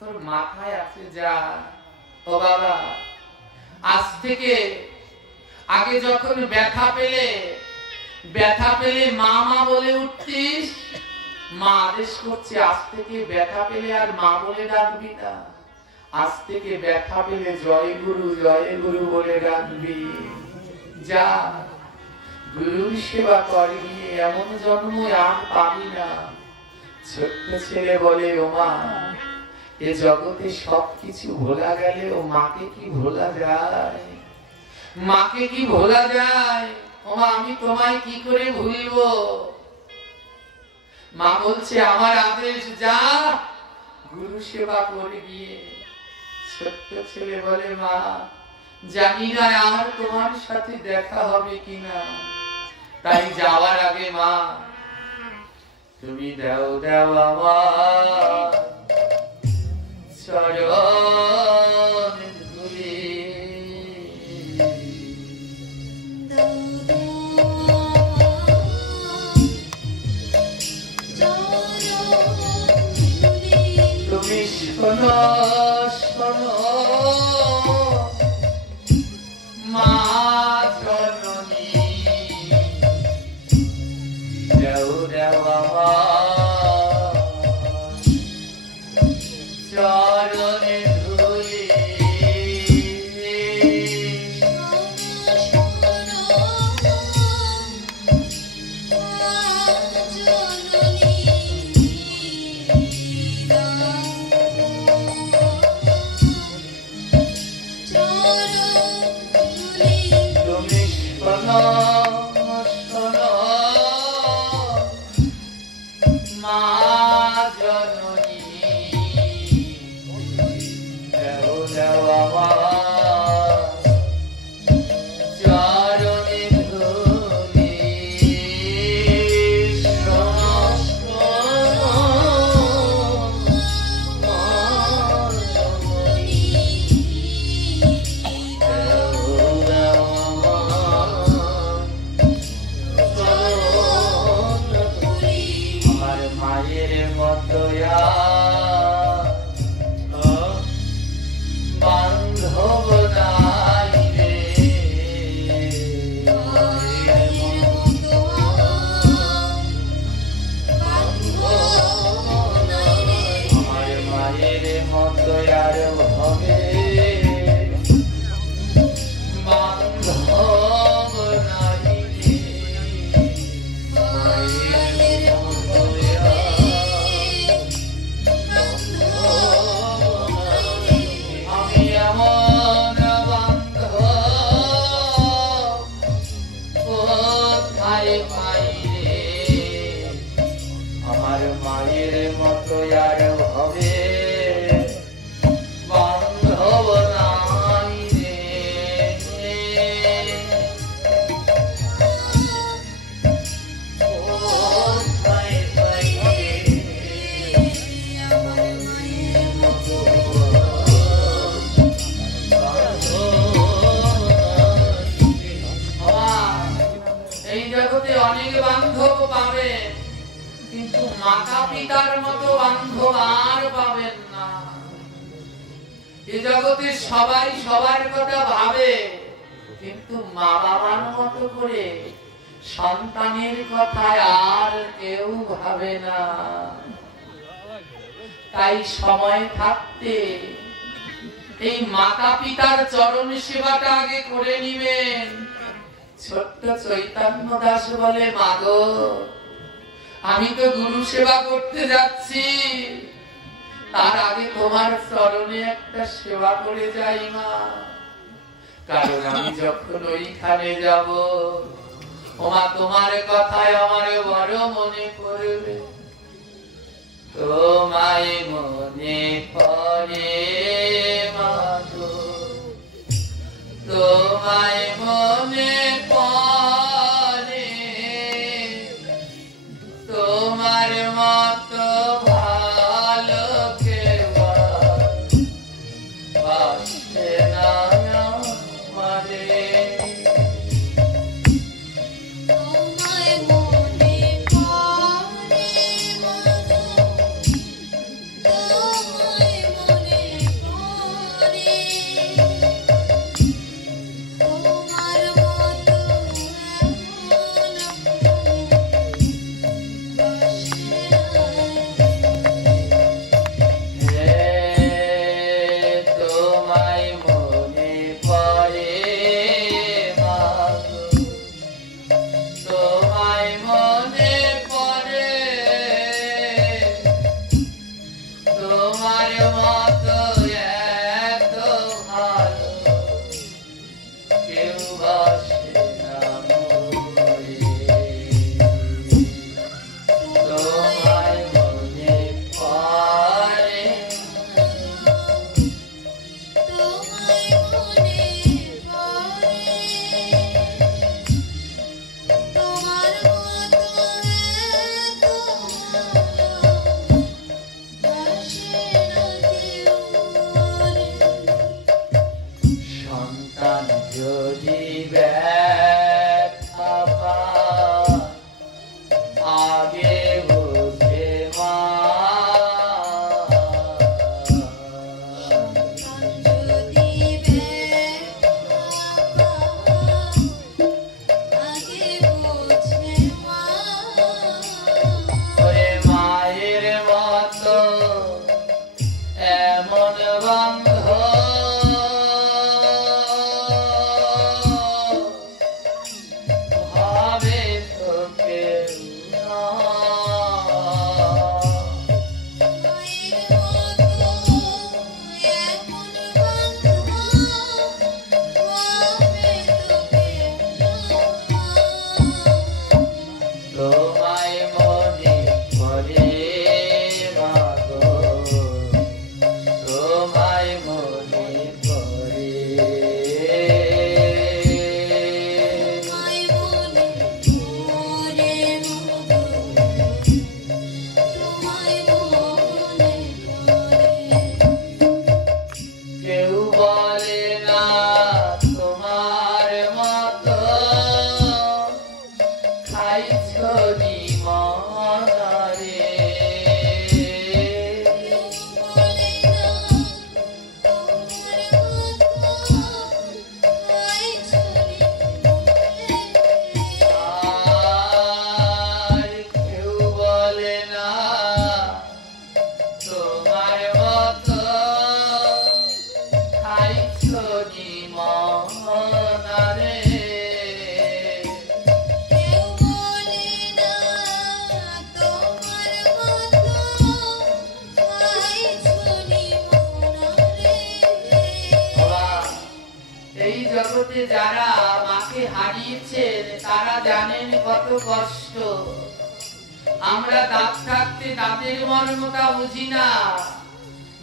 তোর মাথায় আছে। যা। ও বাবা, আজ থেকে আগে যখন ব্যথা পেলে মা মা বলে উঠতিস, মা আদেশ করছে আজ থেকে ব্যথা পেলে আর মা বলে ডাকবি না, আজ থেকে ব্যথা পেলে জয় গুরু বলে ডাকবি। যা, গুরুর সেবা করে গিয়ে এমন জন্ম আর পাবি না। ছোট্ট ছেলে বলে, ও মা, এ জগতে সবকিছু ভোলা গেলেও মাকে কি ভোলা যায়? মাকে কি ভোলা যায়? ও মা, আমি তোমায় কি করে ভুলবো? মা বলছে, আমার আদেশ, যা গুরু সেবা করে গিয়ে। ছোট্ট ছেলে বলে, মা, জানি না আর তোমার সাথে দেখা হবে কিনা, তাই যাওয়ার আগে মা তুমি দাও দাও আমার চরণ ধুলি। তুমি শোনো শোনো মা জননী, দেও দেও আমার তোমায় পাই রে, আমার মায়ের মতো আর হবে বান্ধব নাই রে। কোথায় পাই রে, আমার মায়ের মতো এই জগতে অনেক বান্ধব পাবে, কিন্তু মাতা পিতার মতো বান্ধব আর পাবেন না। এ জগতে সবাই সবার কথা ভাবে, কিন্তু মা বাবার মতো করে সন্তানের কথা আর কেউ ভাবে না। তাই সময় থাকতে এই মাতা পিতার চরণ সেবাটা আগে করে নিবেন। ছোট্ট চৈতন্য দাস বলে, মাগো আমি তো গুরু সেবা করতে যাচ্ছি, তার আগে তোমার চরণে একটা সেবা করে যাই মা, কারণ আমি যখন ওইখানে যাব ওমা তোমার কথায় আমার বড় মনে পড়বে। তোমায় মনে পড়ে মাগো, তোমায় মনে পড়ে, তোমার মতো ভালো কেউ বাসে না আমারে। তোমায় মনে পড়ে মাগো, তোমায় মনে পড়ে, তোমার মতো তোমায় মনে পড়ে মাগো, তোমায় মনে পড়ে, তোমার মতো এত ভালো কেউ বাসে না মোরে। তোমায় মনে পড়ে, তোমায় মনে পড়ে, তোমার মতো এত বাসে না কেউ মরে। সন্তান যদি ব্যথা পায় আগে বোঝে মা, যদি ব্যথা আগে বোঝে মা, ওরে মায়ের মতো এমন বান্ধব ভাবে তো কেউ না। মায়ের মতো এমন বান্ধব পাবে তোকে না। তোমায় মনে পড়ে মাগো, তোমায় মনে পড়ে, তোমায় মনে পড়ে মাগো, তোমায় মনে পড়ে। কেউ বলে না তোমার মতো খাইছ মনারে, বলে না তোমার মতো খাইছ মনারে। কেউ বলে না তোমার মতো খাইছ মনারে। এই জগতে যারা মাকে হারিয়ে হারিয়েছেন তারা জানেন কত কষ্ট। আমরা দাঁত থাকতে দাঁতের মর্মটা বুঝি না।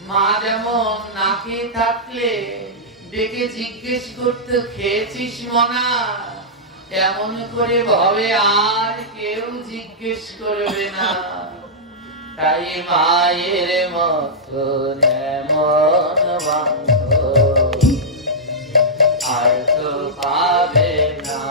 মা যেমন না খেয়ে থাকলে ডেকে জিজ্ঞেস করতে খেয়েছিস মনা, এমন করে ভবে আর কেউ জিজ্ঞেস করবে না। তাই মায়ের মতন এমন বান্ধব আর তো পাবে না।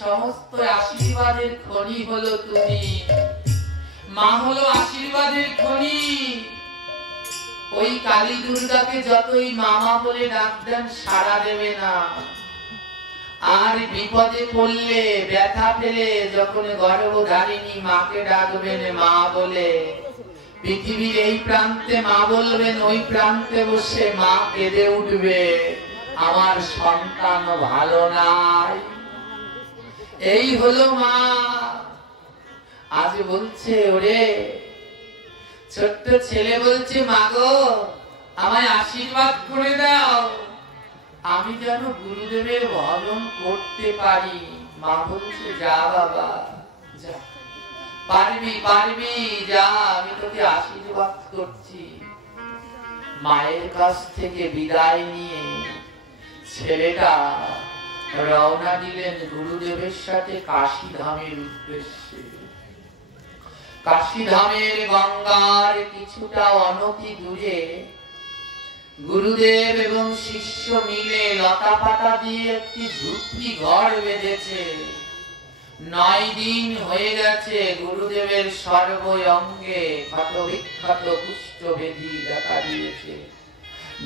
সমস্ত আশীর্বাদের খনি হলো তুমি। মা হলো আশীর্বাদের খনি। ওই কালী দুর্গাকে যতই মামা বলে ডাক দেন সাড়া দেবে না। আর বিপদে পড়লে ব্যথা পেলে যখন গর্ভধারিণী মাকে ডাকবেন মা বলে, পৃথিবীর এই প্রান্তে মা বলবেন, ওই প্রান্তে বসে মা কেঁদে উঠবে, আমার সন্তান ভালো নাই। এই হলো মা। আজ বলছে, ওরে ছোট্ট ছেলে বলছে, মা গো আমায় আশীর্বাদ করে দাও, আমি যেন গুরুদেবের ভজন করতে পারি। মা বলছে, যা বাবা যা, পারবি পারবি, যা, আমি তোকে আশীর্বাদ করছি। মায়ের কাছ থেকে বিদায় নিয়ে ছেলেটা রওনা দিলেন গুরুদেবের সাথে কাশী ধামের উদ্দেশ্যে। কাশী ধামের গঙ্গার কিছুটা অনতি দূরে গুরুদেব এবং শিষ্য মিলে লতা পাতা দিয়ে একটি ঝুপড়ি ঘর বেঁধেছে। 9 দিন হয়ে গেছে গুরুদেবের সর্ব অঙ্গে ক্ষত বিক্ষত কুষ্ঠবেদী দেখা দিয়েছে।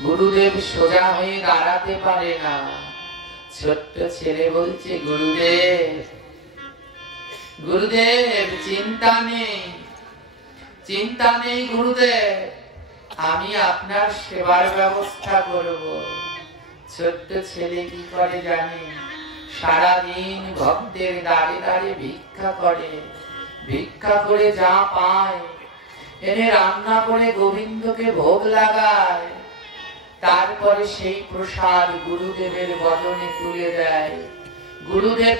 গুরুদেব সোজা হয়ে দাঁড়াতে পারে না। ছোট্ট ছেলে বলছে, গুরুদেব গুরুদেব চিন্তা নেই, চিন্তা নেই গুরুদেব, আমি আপনার সেবার ব্যবস্থা করব। ছোট্ট ছেলে কি করে জানি, সারাদিন ভক্তের দাঁড়ে দাঁড়ে ভিক্ষা করে। ভিক্ষা করে যা পায় এনে রান্না করে গোবিন্দকে ভোগ লাগায়। তারপরে সেই প্রসাদ গুরুদেবের বদনে তুলে দেয়। গুরুদেব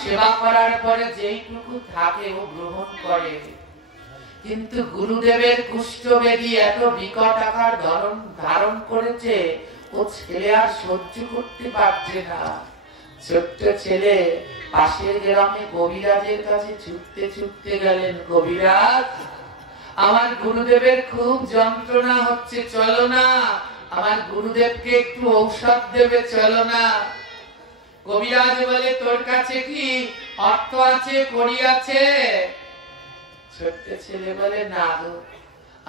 সেবা করার পরে যেইটুকু থাকে ও গ্রহণ করে। কিন্তু গুরুদেবের কুষ্ঠবেদী এত বিকট আকার ধারণ করেছে, ও ছেলে আর সহ্য করতে পারছে না। ছোট্ট ছেলে পাশের গ্রামে কবিরাজের কাছে ছুটতে ছুটতে গেলেন, কবিরাজ আমার গুরুদেবের খুব যন্ত্রণা হচ্ছে, চলো না, আমার গুরুদেবকে একটু ঔষধ দেবে, চলো না। কবিরাজ বলে, তোর কাছে কি অর্থ আছে, কড়ি আছে? ছোট্ট ছেলে বলে, না গো,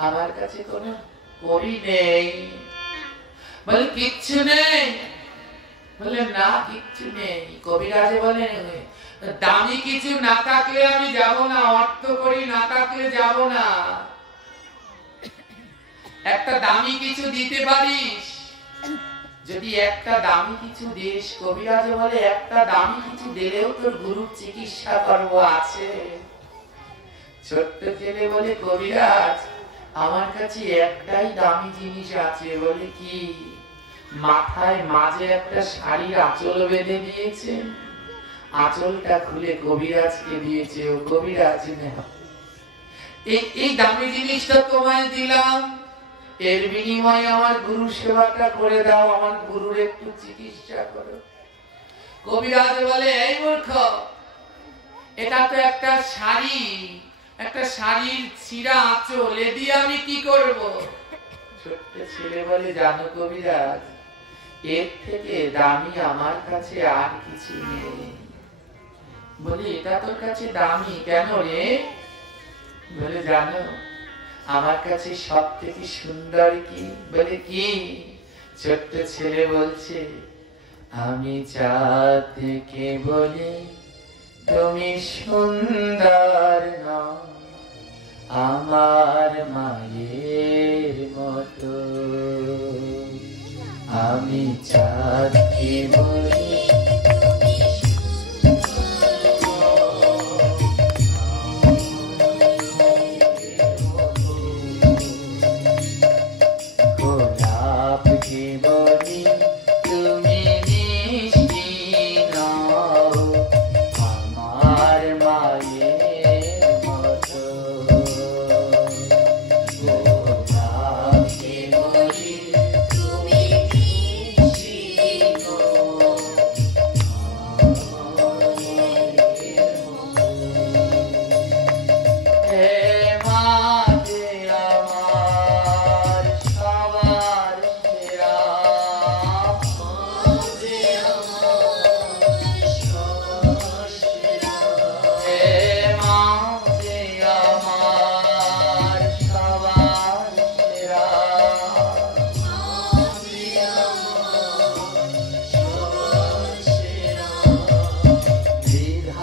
আমার কাছে কোনো কড়ি নেই। বলে, কিচ্ছু নেই? বলে, না কিচ্ছু নেই। কবিরাজে বলে, দামি কিছু না থাকলে আমি যাব না, অর্থ করি না থাকলে যাব না। একটা দামি কিছু দিতে পারিস? যদি একটা দামি কিছু দিস, কবিরাজ বলে, একটা দামি কিছু দিলেও তোর গুরুর চিকিৎসা করবো আছে। ছোট্ট ছেলে বলে, কবিরাজ আমার কাছে একটাই দামি জিনিস আছে। বলে, কি? মাথায় মাঝে একটা শাড়ির আঁচল বেঁধে দিয়েছে, আঁচলটা খুলে কবিরাজকে দিয়েছে। ও কবিরাজ, এই দামি জিনিসটা তোমায় দিলাম, এর বিনিময়ে আমার গুরু সেবাটা করে দাও, আমার গুরুর একটু চিকিৎসা করো। কবিরাজ বলে, এই মূর্খ, এটা তো একটা শাড়ি, একটা শাড়ির ছিঁড়া আঁচল, এ দিয়ে আমি কি করব? ছোট্ট ছেলে বলে, জানো কবিরাজ, এর থেকে দামি আমার কাছে আর কিছু নেই। বলি, এটা তোর কাছে দামি কেন রে? বলে, জানো আমার কাছে সব থেকে সুন্দর কি? বলে, কি? ছোট্ট ছেলে বলছে, আমি চাঁদ থেকে বলি তুমি সুন্দর নও, আমার মায়ের মতো। আমি চাঁদকে বলি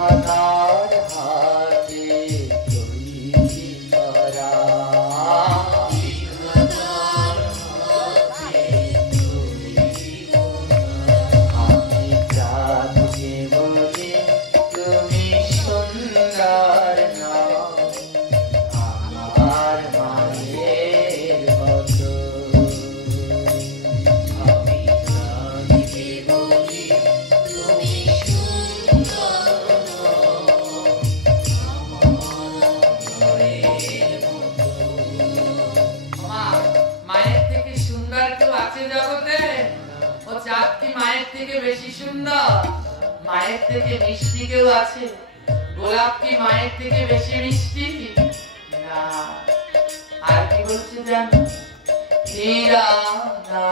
বিধাতার হাতে তৈরি করা, বিধাতার হাতে তৈরি করা। আমি প্রাণকে বলি তুমি সুন্দর নও, আমার মায়ের মতো। আমি প্রাণকে বলি তুমি সুন্দর নও, আমার মায়ের মতো। মায়ের থেকে সুন্দর কেউ আছে জগতে? ও চাঁদ কি মায়ের থেকে বেশি সুন্দর? মায়ের থেকে মিষ্টি কেউ আছে? গোলাপ কি মায়ের থেকে বেশি মিষ্টি? না। আর কি বলছে জানো? হীরা না